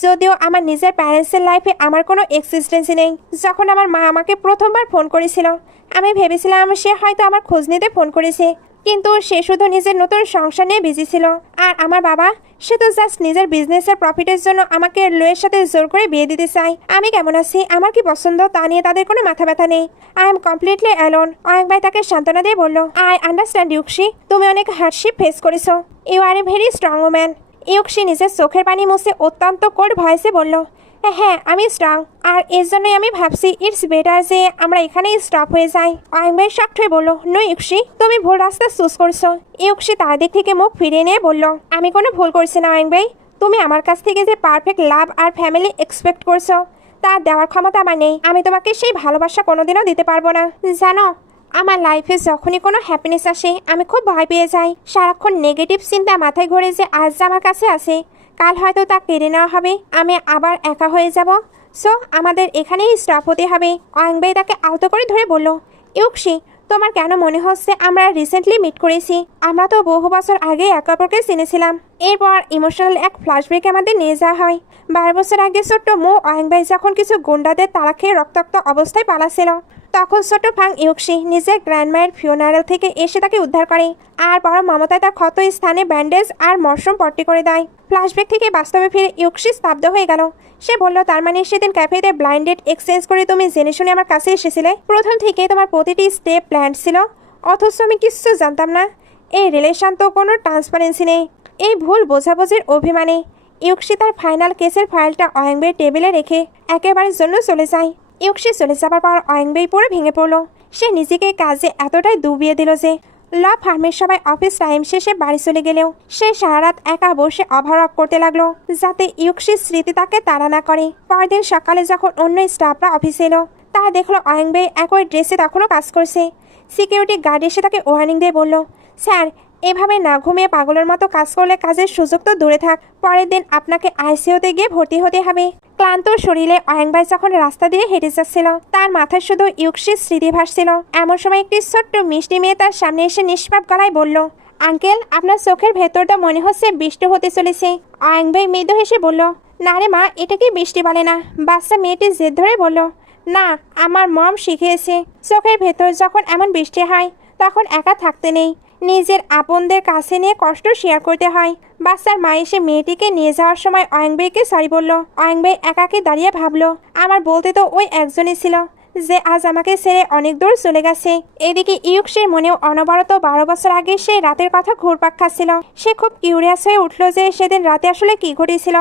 যদিও আমার নিজের প্যারেন্টসের লাইফে আমার কোনো এক্সিস্টেন্সই নেই। যখন আমার মা আমাকে প্রথমবার ফোন করেছিল, আমি ভেবেছিলাম সে হয়তো আমার খোঁজ নিতে ফোন করেছে, কিন্তু সে শুধু নিজের নতুন সংসার নিয়ে বিজি ছিল। আর আমার বাবা, সে তো জাস্ট নিজের বিজনেসের প্রফিটের জন্য আমাকে লুয়ের সাথে জোর করে বিয়ে দিতে চায়। আমি কেমন আছি, আমার কি পছন্দ, তা নিয়ে তাদের কোনো মাথা ব্যথা নেই। I am completely alone. Wangbei তাকে সান্ত্বনা দিয়ে বলল, আই আন্ডারস্ট্যান্ড ইউকসি, তুমি অনেক হার্ডশিপ ফেস করেছো। You are a very strong woman. Yuxi নিজের চোখের পানি মুছে অত্যন্ত কোল্ড ভয়েসে বলল, হ্যাঁ আমি স্ট্রং, আর এর জন্যই আমি ভাবছি ইটস বেটার যে আমরা এখানেই স্টপ হয়ে যাই। অয়ংবাই শক্ট হয়ে বলল, নো ইউকসি, তুমি ভুল রাস্তা চুজ করছো। ইউকসি তার দিক থেকে মুখ ফিরিয়ে নিয়ে বলল, আমি কোনো ভুল করছি না অয়ংবাই, তুমি আমার কাছ থেকে যে পারফেক্ট লাভ আর ফ্যামিলি এক্সপেক্ট করছো তার দেওয়ার ক্ষমতা আমার নেই। আমি তোমাকে সেই ভালোবাসা কোনোদিনও দিতে পারবো না। জানো, আমার লাইফে যখনই কোনো হ্যাপিনেস আসে আমি খুব ভয় পেয়ে যাই। সারাক্ষণ নেগেটিভ চিন্তা মাথায় ঘুরে যে আজ আমার কাছে আসে, কাল হয়তো তা কেড়ে নেওয়া হবে, আমি আবার একা হয়ে যাব। সো আমাদের এখানেই স্টপ হতে হবে। অয়ংবাই তাকে আলতো করে ধরে বলল, ইউকসি, তোমার কেন মনে হচ্ছে আমরা রিসেন্টলি মিট করেছি? আমরা তো বহু বছর আগে একে অপরকে চিনেছিলাম। এরপর ইমোশনাল এক ফ্ল্যাশব্যাকে আমাদের নিয়ে যাওয়া হয়। 12 বছর আগে ছোট্ট মো অয়ংবাই যখন কিছু গুন্ডাদের তাড়া খেয়ে রক্তাক্ত অবস্থায় পালাচ্ছিল, তখন ছোট ফাং ইউকসি নিজের গ্র্যান্ডমায়ের ফিউনারেল থেকে এসে তাকে উদ্ধার করে আর বড় মমতায় তার ক্ষত স্থানে ব্যান্ডেজ আর মশরুম পট্টি করে দেয়। ফ্ল্যাশব্যাক থেকে বাস্তবে ফিরে ইউকসি স্তব্ধ হয়ে গেল। সে বলল, তার মানে সেদিন ক্যাফেতে ব্লাইন্ড ডেট এক্সচেঞ্জ করে তুমি জেনে শুনে আমার কাছে এসেছিলে? প্রথম থেকে তোমার প্রতিটি স্টেপ প্ল্যান ছিল, অথচ আমি কিচ্ছু জানতাম না। এই রিলেশন তো কোনো ট্রান্সপারেন্সি নেই, এই ভুল বোঝাবুঝির অভিমানে। ইউকসি তার ফাইনাল কেসের ফাইলটা অয়ংবের টেবিলে রেখে একেবারের জন্য চলে যায়। ইউকসি চলে যাবার পর অয়ংবেই পুরো ভেঙে পড়ল। সে নিজেকে কাজে এতটাই ডুবিয়ে দিল যে ল ফার্মের সবাই অফিস টাইম শেষে বাড়ি চলে গেলেও সে সারা রাত একা বসে ওভারওয়ার্ক করতে লাগলো, যাতে ইউকসির স্মৃতি তাকে তাড়া না করে। পরদিন সকালে যখন অন্য স্টাফরা অফিসে এলো, তারা দেখলো অয়ংবে একই ড্রেসে তখনও কাজ করছে। সিকিউরিটি গার্ড এসে তাকে ওয়ার্নিং দিয়ে বলল, স্যার, এভাবে না ঘুমিয়ে পাগলের মতো কাজ করলে কাজের সুযোগ তো দূরে থাক, পরের দিন আপনাকে আইসিইউতে গিয়ে ভর্তি হতে হবে। ক্লান্ত শরীরে অয়ংবাই যখন রাস্তা দিয়ে হেঁটে যাচ্ছিল, তার মাথায় শুধু ইউকসির স্মৃতি ভাসছিল। এমন সময় একটি ছোট্ট মিষ্টি মেয়ে তার সামনে এসে নিষ্পাপ গলায় বলল, আঙ্কেল, আপনার চোখের ভেতরটা মনে হচ্ছে বৃষ্টি হতে চলেছে। অয়ংবাই মৃদু হেসে বলল, না রে মা, এটাকে বৃষ্টি বলে না। বাচ্চা মেয়েটি জেদ ধরে বলল, না, আমার মম শিখিয়েছে চোখের ভেতর যখন এমন বৃষ্টি হয় তখন একা থাকতে নেই, নিজের আপনদের কাছে নিয়ে কষ্ট শেয়ার করতে হয়। বাচ্চার মা এসে মেয়েটিকে নিয়ে যাওয়ার সময় অয়ংবাইকে সরি বলল। অয়ংবাই একাকে দাঁড়িয়ে ভাবলো, আমার বলতে তো ওই একজনই ছিল যে আজ আমাকে ছেড়ে অনেক দূর চলে গেছে। এদিকে ইউকসির মনেও অনবরত 12 বছর আগে সেই রাতের কথা ঘুরপাক খাচ্ছিল। সে খুব কিউরিয়াস হয়ে উঠল যে সেদিন রাতে আসলে কি ঘটেছিল,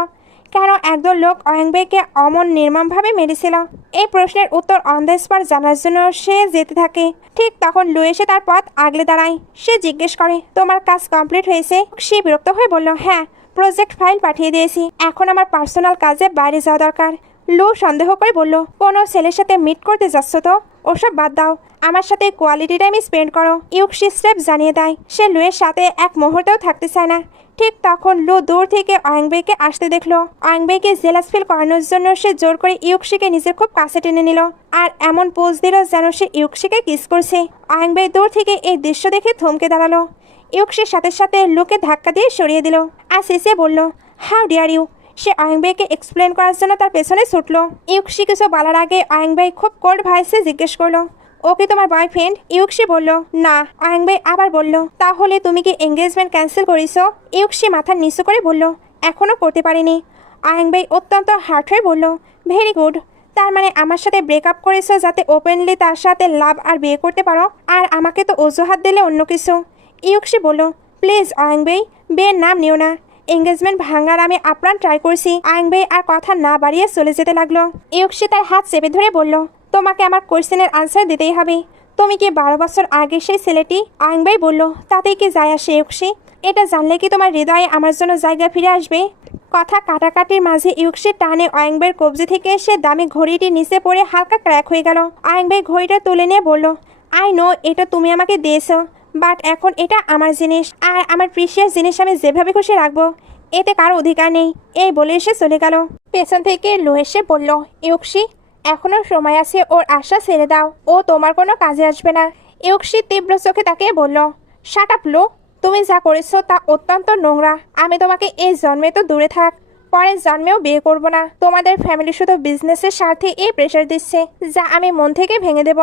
কেন একদল লোক অয়ংবাইকে অমন নির্মমভাবে মেরেছিল। এই প্রশ্নের উত্তর অন দ্য স্পট জানার জন্য সে যেতে থাকে। ঠিক তখন লু এসে তার পথ আগলে দাঁড়ায়। সে জিজ্ঞেস করে, তোমার কাজ কমপ্লিট হয়েছে? সে বিরক্ত হয়ে বলল, হ্যাঁ, প্রজেক্ট ফাইল পাঠিয়ে দিয়েছি, এখন আমার পার্সোনাল কাজে বাইরে যাওয়া দরকার। লু সন্দেহ করে বলল, কোনো ছেলের সাথে মিট করতে যাচ্ছ তো? ওসব বাদ দাও, আমার সাথে কোয়ালিটি টাইম স্পেন্ড করো। ইউকসি স্টেপ জানিয়ে দেয় সে লুয়ের সাথে এক মুহূর্তেও থাকতে চায় না। ঠিক তখন লু দূর থেকে অয়ংবাইকে আসতে দেখলো। অয়ংবাইকে জেলাস ফিল করানোর জন্য সে জোর করে ইউকসিকে নিজের খুব কাছে টেনে নিল আর এমন পোজ দিল যেন সে ইউকসিকে কিস করছে। অয়ংবাই দূর থেকে এই দৃশ্য দেখে থমকে দাঁড়ালো। ইউকসির সাথে সাথে লুকে ধাক্কা দিয়ে সরিয়ে দিল আর শেষে বলল, হাউ ডিয়ার ইউ। সে অয়ংবাইকে এক্সপ্লেন করার জন্য তার পেছনে ছুটল। ইউকসি কিছু বলার আগে অয়ংবাই খুব কোল্ড ভয়েসে জিজ্ঞেস করলো, ও কি তোমার বয়ফ্রেন্ড? ইউকসি বলল, না। অয়ংবাই আবার বলল, তাহলে তুমি কি এঙ্গেজমেন্ট ক্যান্সেল করেছো? ইউকসি মাথা নিচু করে বলল, এখনো করতে পারিনি। অয়ংবাই অত্যন্ত হার্ট হয়ে বলল, ভেরি গুড, তার মানে আমার সাথে ব্রেকআপ করেছো যাতে ওপেনলি তার সাথে লাভ আর বিয়ে করতে পারো, আর আমাকে তো অজুহাত দিলে অন্য কিছু। ইউকসি বলল, প্লিজ অয়ংবাই, বিয়ের নাম নিও না, এঙ্গেজমেন্ট ভাঙার আমি আপ্রাণ ট্রাই করছি। অয়ংবাই আর কথা না বাড়িয়ে চলে যেতে লাগলো। ইউকসি তার হাত চেপে ধরে বলল, তোমাকে আমার কোয়েশ্চেনের আনসার দিতেই হবে, তুমি কি 12 বছর আগে সেই ছেলেটি? অয়ংবাই বলল, তাতেই কি যায় আসে ইউকসি? এটা জানলে কি তোমার হৃদয়ে আমার জন্য জায়গা ফিরে আসবে? কথা কাটাকাটির মাঝে ইউকসির টানে অয়ংবাইয়ের কবজি থেকে সে দামি ঘড়িটি নিচে পড়ে হালকা ক্র্যাক হয়ে গেল। অয়ংবাই ঘড়িটা তুলে নিয়ে বলল, আই নো এটা তুমি আমাকে দিয়েছো, বাট এখন এটা আমার জিনিস, আর আমার প্রিশিয়াস জিনিস আমি যেভাবে খুশি রাখবো, এতে কারো অধিকার নেই। এই বলে এসে চলে গেল। পেছন থেকে লো এসে বলল, ইউকসি, এখনো সময় আছে, ওর আশা ছেড়ে দাও, ও তোমার কোনো কাজে আসবে না। ইউকসি তীব্র চোখে তাকে বলল, শাট আপ লো, তুমি যা করেছো তা অত্যন্ত নোংরা। আমি তোমাকে এই জন্মে তো দূরে থাক, পরের জন্মেও বিয়ে করব না। তোমাদের ফ্যামিলি শুধু বিজনেসের স্বার্থে এই প্রেশার দিচ্ছে, যা আমি মন থেকে ভেঙে দেব।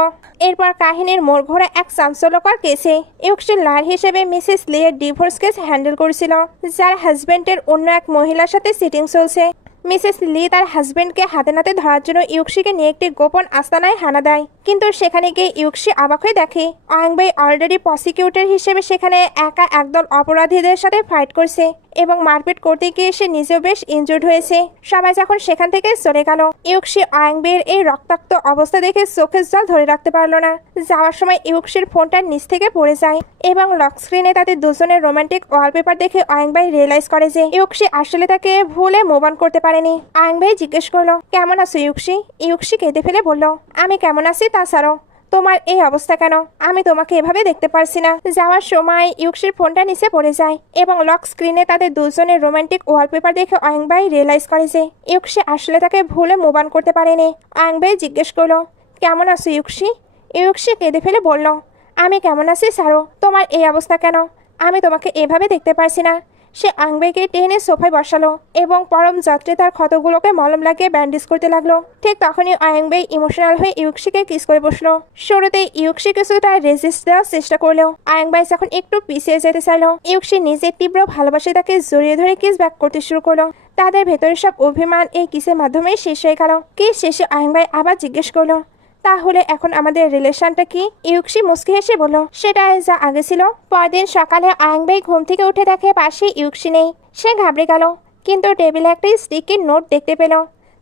এরপর কাহিনীর মোড় ঘোরা এক চাঞ্চল্যকর কেসে ইউকসি লয়ার হিসেবে মিসেস লিয়ের ডিভোর্স কেস হ্যান্ডেল করেছিল, যার হাজবেন্ডের অন্য এক মহিলার সাথে সিটিং চলছে। মিসেস লি তার হাজবেন্ডকে হাতে নাতে ধরার জন্য ইউকসিকে নিয়ে একটি গোপন আস্তানায় হানা দেয়, কিন্তু সেখানে গিয়ে ইউকসি অবাক হয়ে দেখে অয়ংবাই অলরেডি প্রসিকিউটর হিসেবে সেখানে একা একদল অপরাধীদের সাথে ফাইট করছে এবং মারপিট করতে গিয়ে সে নিজেও বেশ ইনজুর্ড হয়েছে। সবাই যখন সেখান থেকে চলে গেল, ইউক্সি অয়াংবের এই রক্তাক্ত অবস্থা দেখে চোখের জল ধরে রাখতে পারলো না। যাওয়ার সময় ইউক্সির ফোনটার নিচ থেকে পড়ে যায় এবং লক স্ক্রিনে তাদের দুজনের রোমান্টিক ওয়ালপেপার দেখে অয়াংবাই রিয়েলাইজ করে যে ইউক্সি আসলে তাকে ভুলে মুভ অন করতে পারেনি। অয়াংবাই জিজ্ঞেস করলো, কেমন আছো ইউক্সি? ইউক্সি কেঁদে ফেলে বলল, আমি কেমন আছি তা ছাড়ো, তোমার এই অবস্থা কেন? আমি তোমাকে এভাবে দেখতে পারছি না। যাওয়ার সময় ইউক্সির ফোনটা নিচে পড়ে যায় এবং লক স্ক্রিনে তাদের দুজনের রোমান্টিক ওয়ালপেপার দেখে অয়াংবাই রিয়েলাইজ করে যে ইউক্সি আসলে তাকে ভুলে মুভ অন করতে পারেনি। অয়াংবাই জিজ্ঞেস করলো, কেমন আছো ইউক্সি? ইউক্সি কেঁদে ফেলে বলল, আমি কেমন আছি ছাড়ো, তোমার এই অবস্থা কেন? আমি তোমাকে এভাবে দেখতে পারছি না। সে অয়াংবাইকে টেনে সোফায় বসালো এবং পরম যত্নে তার ক্ষতগুলোকে মলম লাগিয়ে ব্যান্ডেজ করতে লাগলো। ঠিক তখনই অয়াংবাই ইমোশনাল হয়ে ইউক্সিকে কিস করে বসলো। শুরুতে ইউক্সি কিছুটা রেজিস্ট দেওয়ার চেষ্টা করলেও অয়াংবাই যখন একটু পিছিয়ে যেতে চাইলো, ইউক্সি নিজের তীব্র ভালোবাসে তাকে জড়িয়ে ধরে কিস ব্যাক করতে শুরু করলো। তাদের ভেতরে সব অভিমান এই কিসের মাধ্যমেই শেষ হয়ে গেল। কিস শেষে অয়াংবাই আবার জিজ্ঞেস করলো, তাহলে এখন আমাদের রিলেশনটা কি? ইউক্সি মুস্কি হেসে বলল, সেটাই যা আগে ছিল। পরদিন সকালে অয়াংবাই ঘুম থেকে উঠে দেখে পাশে ইউক্সি নেই। সে ঘাবড়ে গেল, কিন্তু টেবিলে একটা স্টিকের নোট দেখতে পেল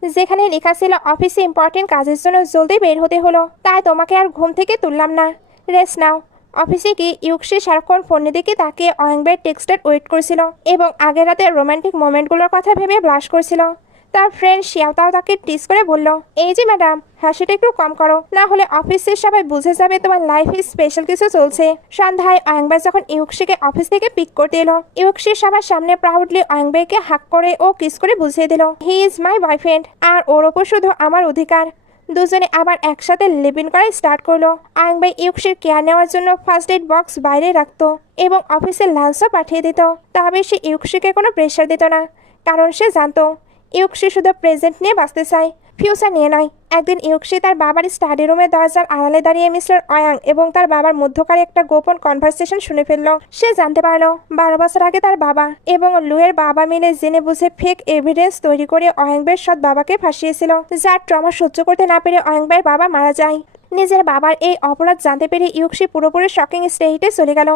যেখানে লেখা ছিল, অফিসে ইম্পর্টেন্ট কাজের জন্য জলদি বের হতে হলো, তাই তোমাকে আর ঘুম থেকে তুললাম না, রেস্ট নাও। অফিসে গিয়ে ইউক্সি সারাক্ষণ ফোনের দিকে তাকিয়ে অয়াংবাইয়ের টেক্সটের ওয়েট করছিল এবং আগের রাতের রোমান্টিক মোমেন্টগুলোর কথা ভেবে ব্লাশ করছিল। তার ফ্রেন্ড শিয়ালতাও তাকে টিস করে বলল, এই যে ম্যাডাম, হাসিটা একটু কম করো, না হলে অফিসের সবাই বুঝে যাবে তোমার লাইফে স্পেশাল কিছু চলছে। সন্ধ্যায় অয়াংবাই যখন ইউক্সিকে অফিস থেকে পিক করতে এলো, ইউক্সি সবার সামনে প্রাউডলি অয়াংবাইকে হাক করে ও কিস করে বুঝিয়ে দিল, হি ইজ মাই বয়ফ্রেন্ড, আর ওর ওপর শুধু আমার অধিকার। দুজনে আবার একসাথে লিভ ইন করা স্টার্ট করলো। অয়াংবাই ইউক্সির কেয়ার নেওয়ার জন্য ফার্স্ট এড বক্স বাইরে রাখতো এবং অফিসের লাঞ্চও পাঠিয়ে দিত। তবে সে ইউক্সিকে কোনো প্রেশার দিত না, কারণ সে জানতো ইউক্সি শুধু প্রেজেন্ট নিয়ে বাঁচতে চায়, ফিউচার নিয়ে নয়। একদিন ইউক্সি তার বাবার স্টাডি রুমের দরজার আড়ালে দাঁড়িয়ে মিস্টার অয়াং এবং তার বাবার মধ্যকার একটা গোপন কনভারসেশন শুনে ফেলল। সে জানতে পারলো 12 বছর আগে তার বাবা এবং লুয়ের বাবা মিলে জেনে বুঝে ফেক এভিডেন্স তৈরি করে অয়াংবাইয়ের সৎ বাবাকে ফাঁসিয়েছিল, যার ট্রমা সহ্য করতে না পেরে অয়াংবাইয়ের বাবা মারা যায়। নিজের বাবার এই অপরাধ জানতে পেরে ইউক্সি পুরোপুরি শকিং স্টেটে চলে গেল।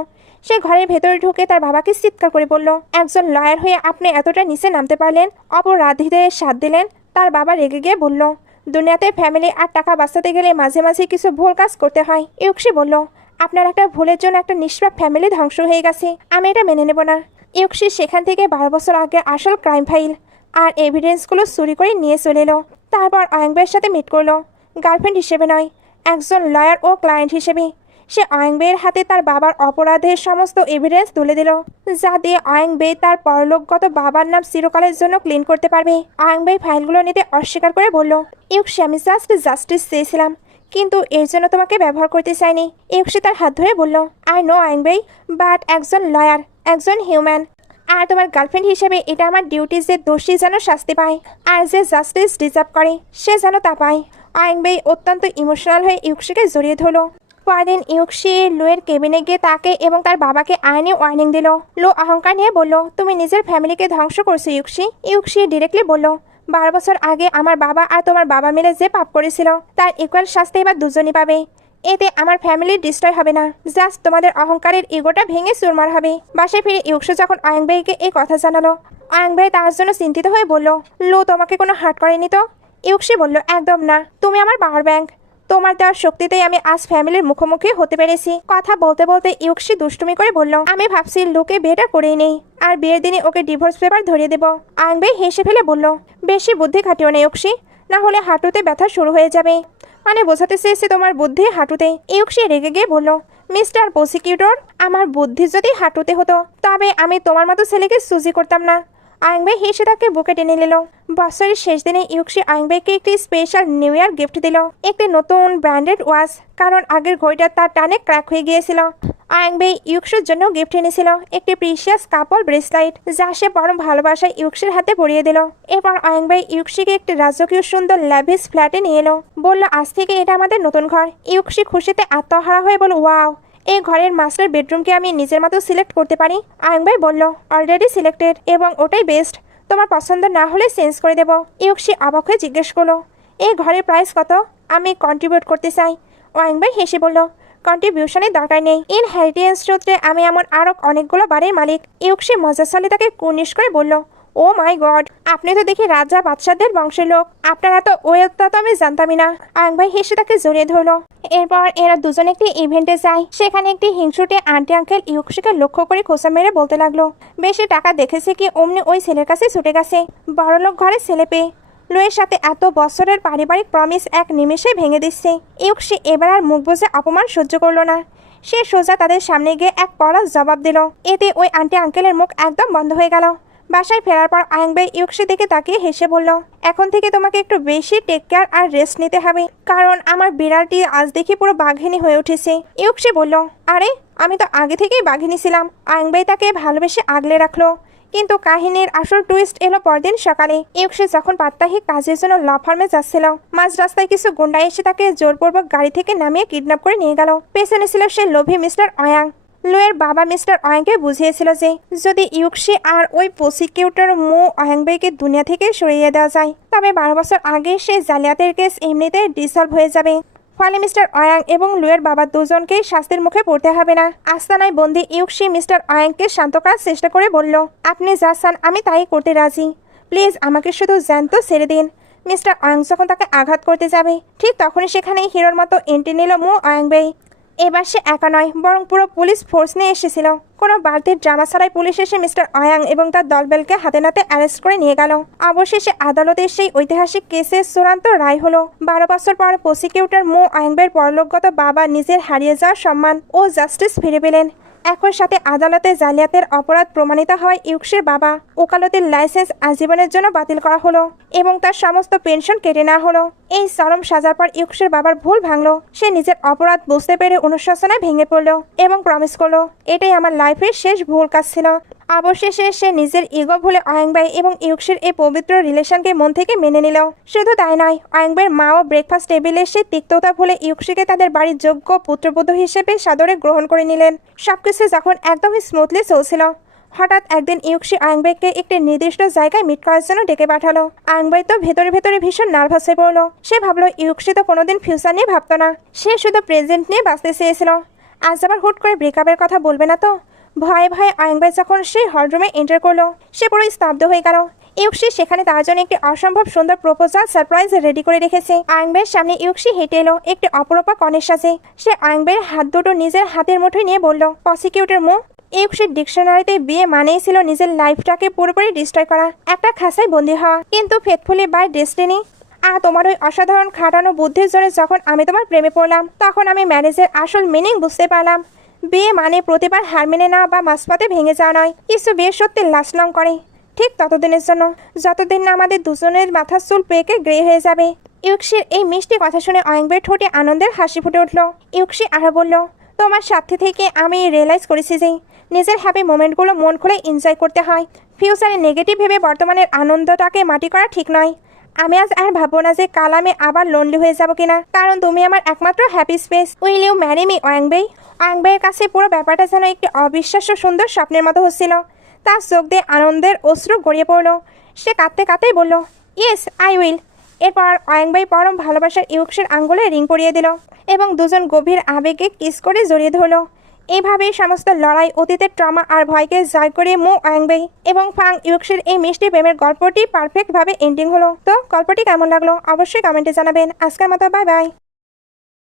সে ঘরের ভেতরে ঢুকে তার বাবাকে চিৎকার করে বলল, একজন লয়ার হয়ে আপনি এতটা নিচে নামতে পারলেন, অপরাধীদের সাথ দিলেন। তার বাবা রেগে গিয়ে বলল, দুনিয়াতে ফ্যামিলি আর টাকা বাঁচাতে গেলে মাঝে মাঝে কিছু ভুল কাজ করতে হয়। ইউক্সি বলল, আপনার একটা ভুলের জন্য একটা নিষ্পাপ ফ্যামিলি ধ্বংস হয়ে গেছে, আমি এটা মেনে নেব না। ইউক্সি সেখান থেকে 12 বছর আগে আসল ক্রাইম ফাইল আর এভিডেন্সগুলো চুরি করে নিয়ে চলে এলো। তারপর অয়াংবাইয়ের সাথে মিট করলো, গার্লফ্রেন্ড হিসেবে নয়, একজন লয়ার ও ক্লায়েন্ট হিসেবে। সে অয়াংবাইয়ের হাতে তার বাবার অপরাধের সমস্ত এভিডেন্স তুলে দিল, যা দিয়ে অয়াংবাই তার পরলোকগত বাবার নাম চিরকালের জন্য ক্লিন করতে পারবে। অয়াংবাই ফাইলগুলো নিতে অস্বীকার করে বলল, ইউক্সি, আমি জাস্টিস চেয়েছিলাম, কিন্তু এর জন্য তোমাকে ব্যবহার করতে চাইনি। ইউক্সি তার হাত ধরে বলল, আই নো অয়াংবাই, বাট একজন লয়ার, একজন হিউম্যান, আর তোমার গার্লফ্রেন্ড হিসেবে এটা আমার ডিউটি যে দোষী যেন শাস্তি পায় আর যে জাস্টিস ডিজার্ভ করে সে যেন তা পায়। অয়াংবাই অত্যন্ত ইমোশনাল হয়ে ইউক্সিকে জড়িয়ে ধরল। পরদিন ইউক্সি লুয়ের কেবিনে গিয়ে তাকে এবং তার বাবাকে আইনি ওয়ার্নিং দিল। লু অহংকার নিয়ে বলল, তুমি নিজের ফ্যামিলিকে ধ্বংস করছো ইউক্সি। ইউক্সি ডিরেক্টলি বলল, 12 বছর আগে আমার বাবা আর তোমার বাবা মিলে যে পাপ করেছিল তার ইকুয়াল শাস্তি এবার দুজনই পাবে। এতে আমার ফ্যামিলি ডিস্ট্রয় হবে না, জাস্ট তোমাদের অহংকারের ইগোটা ভেঙে চুরমার হবে। বাসায় ফিরে ইউক্সি যখন অয়াংবাইকে এই কথা জানালো, অয়াংবাই তার জন্য চিন্তিত হয়ে বলল, লু তোমাকে কোনো হার্ট করেনি তো? ইউক্সি বলল, একদম না, তুমি আমার পাওয়ার ব্যাংক, তোমার দেওয়ার শক্তিতেই আমি আজ ফ্যামিলির মুখোমুখি হতে পেরেছি। কথা বলতে বলতে ইউক্সি দুষ্টুমি করে বলল, আমি ভাবছি লুকে বিয়েটা করেই নেই আর বিয়ের দিনে ওকে ডিভোর্স পেপার ধরিয়ে দেবো। অয়াংবাই হেসে ফেলে বলল, বেশি বুদ্ধি খাটিও না ইউক্সি, না হলে হাঁটুতে ব্যথা শুরু হয়ে যাবে। মানে বোঝাতে চেয়েছে তোমার বুদ্ধি হাঁটুতে। ইউক্সি রেগে গিয়ে বলল, মিস্টার প্রসিকিউটর, আমার বুদ্ধি যদি হাঁটুতে হতো তবে আমি তোমার মতো ছেলেকে সুজি করতাম না। অয়াংবাই হেসে তাকে বুকে টেনে নিল। বছরের শেষ দিনে ইউক্সি অয়াংবাইকে একটি স্পেশাল নিউ ইয়ার গিফট দিল, একটি নতুন ব্র্যান্ডেড ওয়াচ, কারণ আগের ঘড়িটা তার টানে ক্র্যাক হয়ে গিয়েছিল। অয়াংবাই ইউক্সির জন্য গিফট এনেছিল একটি প্রিশিয়াস কাপল ব্রেসলাইট, যা সে পরম ভালোবাসায় ইউক্সির হাতে পরিয়ে দিল। এরপর অয়াংবাই ইউক্সিকে একটি রাজকীয় সুন্দর ল্যাভিশ ফ্ল্যাটে নিয়ে এলো, বলল, আজ থেকে এটা আমাদের নতুন ঘর। ইউক্সি খুশিতে আত্মহারা হয়ে বলল, ওয়াও, এই ঘরের মাস্টার বেডরুমকে আমি নিজের মতো সিলেক্ট করতে পারি। অয়াংবাই বলল, অলরেডি সিলেক্টেড এবং ওটাই বেস্ট, তোমার পছন্দ না হলে চেঞ্জ করে দেব। ইউক্সি অবাক হয়ে জিজ্ঞেস করলো, এই ঘরের প্রাইস কত? আমি কন্ট্রিবিউট করতে চাই। অয়াংবাই হেসে বলল, কন্ট্রিবিউশনের দরকার নেই। ইনহেরিটেন্স সূত্রে আমি এমন আরো অনেকগুলো বাড়ির মালিক। ইউক্সি মজার সালে তাকে কুর্নিশ করে বলল, ও মাই গড, আপনি তো দেখি রাজা বাদশাদের বংশের লোক। আপনারা তো ওয়েলটা তো আমি জানতামই না। আয়াং ভাই হেসে তাকে জড়িয়ে ধরলো। এরপর এরা দুজন একটি ইভেন্টে যায়। সেখানে একটি হিংসুটে আন্টি আঙ্কেল ইউক্সিকে লক্ষ্য করে খোঁচা মেরে বলতে লাগলো, বেশি টাকা দেখেছে কি অমনি ওই ছেলের কাছে ছুটে গেছে, বড়লোক ঘরের ছেলে পেয়ে। লুয়ের সাথে এত বছরের পারিবারিক প্রমিস এক নিমেষে ভেঙে দিচ্ছে। ইউক্সি এবার আর মুখ বুজে অপমান সহ্য করলো না। সে সোজা তাদের সামনে গিয়ে এক কড়া জবাব দিল। এতে ওই আন্টি আঙ্কেলের মুখ একদম বন্ধ হয়ে গেল। বাসায় ফেরার পর আয়াং ভাই ইউক্সি দিকে তাকিয়ে হেসে বলল, এখন থেকে তোমাকে একটু বেশি টেক কেয়ার আর রেস্ট নিতে হবে, কারণ আমার বিড়ালটি আজ দেখি পুরো বাঘিনী হয়ে উঠেছে। ইউক্সি বলল, আরে আমি তো আগে থেকেই বাঘিনী ছিলাম। আয়াং ভাই তাকে ভালোবেসে আগলে রাখলো। কিন্তু কাহিনীর আসল টুইস্ট এলো পরদিন সকালে। ইউক্সি যখন প্রাত্যহিক কাজের জন্য ল ফার্মে যাচ্ছিল, মাঝ রাস্তায় কিছু গুন্ডা এসে তাকে জোরপূর্বক গাড়ি থেকে নামিয়ে কিডন্যাপ করে নিয়ে গেল। পেছনে ছিল সে লোভী মিস্টার অয়াং। লুয়ের বাবা মিস্টার অয়াংকে বুঝিয়েছিল যে যদি ইউক্সি আর ওই প্রসিকিউটর মো অয়াংবেইকে দুনিয়া থেকে সরিয়ে দেওয়া যায়, তবে 12 বছর আগে সে জালিয়াতের কেস এমনিতেই ডিসলভ হয়ে যাবে। ফলে মিস্টার অয়াং এবং লুয়ের বাবা দুজনকেই শাস্তির মুখে পড়তে হবে না। আস্তানায় বন্দি ইউক্সি মিস্টার অয়াংকে শান্ত করার চেষ্টা করে বলল, আপনি যা চান আমি তাই করতে রাজি, প্লিজ আমাকে শুধু জ্যান্ত ছেড়ে দিন। মিস্টার অয়াং যখন তাকে আঘাত করতে যাবে, ঠিক তখনই সেখানেই হিরোর মতো এন্ট্রি নিল মো অয়াংবেই। এবার সে একা নয়, বরং পুরো পুলিশ ফোর্স নিয়ে এসেছিল। কোনো বাড়তির ড্রামা ছাড়াই পুলিশ এসে মিস্টার অয়াং এবং তার দলবেলকে হাতে নাতে অ্যারেস্ট করে নিয়ে গেল। অবশেষে আদালতের সেই ঐতিহাসিক কেসের চূড়ান্ত রায় হলো। 12 বছর পর প্রসিকিউটর মো অয়াংবের পরলোকগত বাবা নিজের হারিয়ে যাওয়ার সম্মান ও জাস্টিস ফিরে পেলেন। একই সাথে আদালতে জালিয়াতের অপরাধ প্রমাণিত হওয়ায় ইউক্সির বাবা ওকালতের লাইসেন্স আজীবনের জন্য বাতিল করা হলো এবং তার সমস্ত পেনশন কেটে নেওয়া হলো। এই চরম সাজার পর ইউক্সির বাবার ভুল ভাঙলো। সে নিজের অপরাধ বুঝতে পেরে অনুশাসনায় ভেঙে পড়লো এবং প্রমিস করলো, এটাই আমার লাইফের শেষ ভুল কাজ ছিল। অবশেষে সে নিজের ইগো ভুলে অয়াংবাই এবং ইউক্সির এই পবিত্র রিলেশনকে মন থেকে মেনে নিল। শুধু তাই নয়, অয়াংবাইয়ের মাও ব্রেকফাস্ট টেবিলে সেই তিক্ততা ভুলে ইউক্সিকে তাদের বাড়ির যোগ্য পুত্রবধূ হিসেবে সাদরে গ্রহণ করে নিলেন। সবকিছু যখন একদমই স্মুথলি চলছিল, হঠাৎ একদিন ইউক্সি অয়াংবাইকে একটি নির্দিষ্ট জায়গায় মিট করার জন্য ডেকে পাঠালো। অয়াংবাই তো ভেতরে ভেতরে ভীষণ নার্ভাস হয়ে পড়লো। সে ভাবলো ইউক্সি তো কোনোদিন ফিউচার নিয়ে ভাবতো না, সে শুধু প্রেজেন্ট নিয়ে বাঁচতে চেয়েছিল। আজ আবার হুট করে ব্রেকআপের কথা বলবে না তো? ভয়ে ভয়ে অয়াংবাই যখন সেই হলরুমে এন্টার করলো, সে পুরো স্তব্ধ হয়ে গেল। ইউক্সি সেখানে তার জন্য একটি অসম্ভব সুন্দর প্রপোজাল সারপ্রাইজ রেডি করে রেখেছে। অয়াংবাইয়ের সামনে ইউক্সি হেঁটে এলো একটি অপরূপা কনের সাজে। সে অয়াংবাইয়ের হাত দুটো নিজের হাতের মুঠোয় নিয়ে বলল, প্রসিকিউটর মো, ইউক্সির ডিকশনারিতে বিয়ে মানেই ছিল নিজের লাইফটাকে পুরোপুরি ডিস্ট্রয় করা, একটা খাঁচায় বন্দী হওয়া। কিন্তু ফেথফুলি বাই ডেস্টিনি আর তোমার ওই অসাধারণ খাটানো বুদ্ধির জন্য যখন আমি তোমার প্রেমে পড়লাম, তখন আমি ম্যারেজের আসল মিনিং বুঝতে পারলাম। বিয়ে মানে প্রতিবার হার মেনে নেওয়া বা মাঝপথে ভেঙে যাওয়া নয়। কিছু বিয়ে সত্যি লাস্ট লং করে, ঠিক ততদিনের জন্য যতদিন না আমাদের দুজনের মাথার চুল পেকে গ্রে হয়ে যাবে। ইউক্সির এই মিষ্টি কথা শুনে অয়াংবাইয়ের ঠোঁটে আনন্দের হাসি ফুটে উঠল। ইউক্সি আরো বলল, তোমার সাথে থেকে আমি রিয়েলাইজ করেছি যে নিজের হ্যাপি মোমেন্টগুলো মন খুলে এনজয় করতে হয়। ফিউচারে নেগেটিভ ভেবে বর্তমানের আনন্দটাকে মাটি করা ঠিক নয়। আমি আজ আর ভাববো না যে কাল আমি আবার লোনলি হয়ে যাব কিনা, কারণ তুমি আমার একমাত্র happy space. Will you marry me Wangbei? অয়াংবাইয়ের কাছে পুরো ব্যাপারটা যেন একটি অবিশ্বাস্য সুন্দর স্বপ্নের মতো হচ্ছিল। তার চোখ দিয়ে আনন্দের অশ্রু গড়িয়ে পড়ল। সে কাঁদতে কাঁদতেই বলল, ইয়েস আই উইল। এরপর অয়াংবাই পরম ভালোবাসার ইউক্সির আঙ্গুলে রিং পরিয়ে দিল এবং দুজন গভীর আবেগে কিস করে জড়িয়ে ধরল। এইভাবেই সমস্ত লড়াই, অতীতের ট্রমা আর ভয়কে জয় করে মো অয়াংবাই এবং ফাং ইউক্সির এই মিষ্টি প্রেমের গল্পটি পারফেক্টভাবে এন্ডিং হলো। তো গল্পটি কেমন লাগলো অবশ্যই কমেন্টে জানাবেন। আজকের মতো বাই বাই।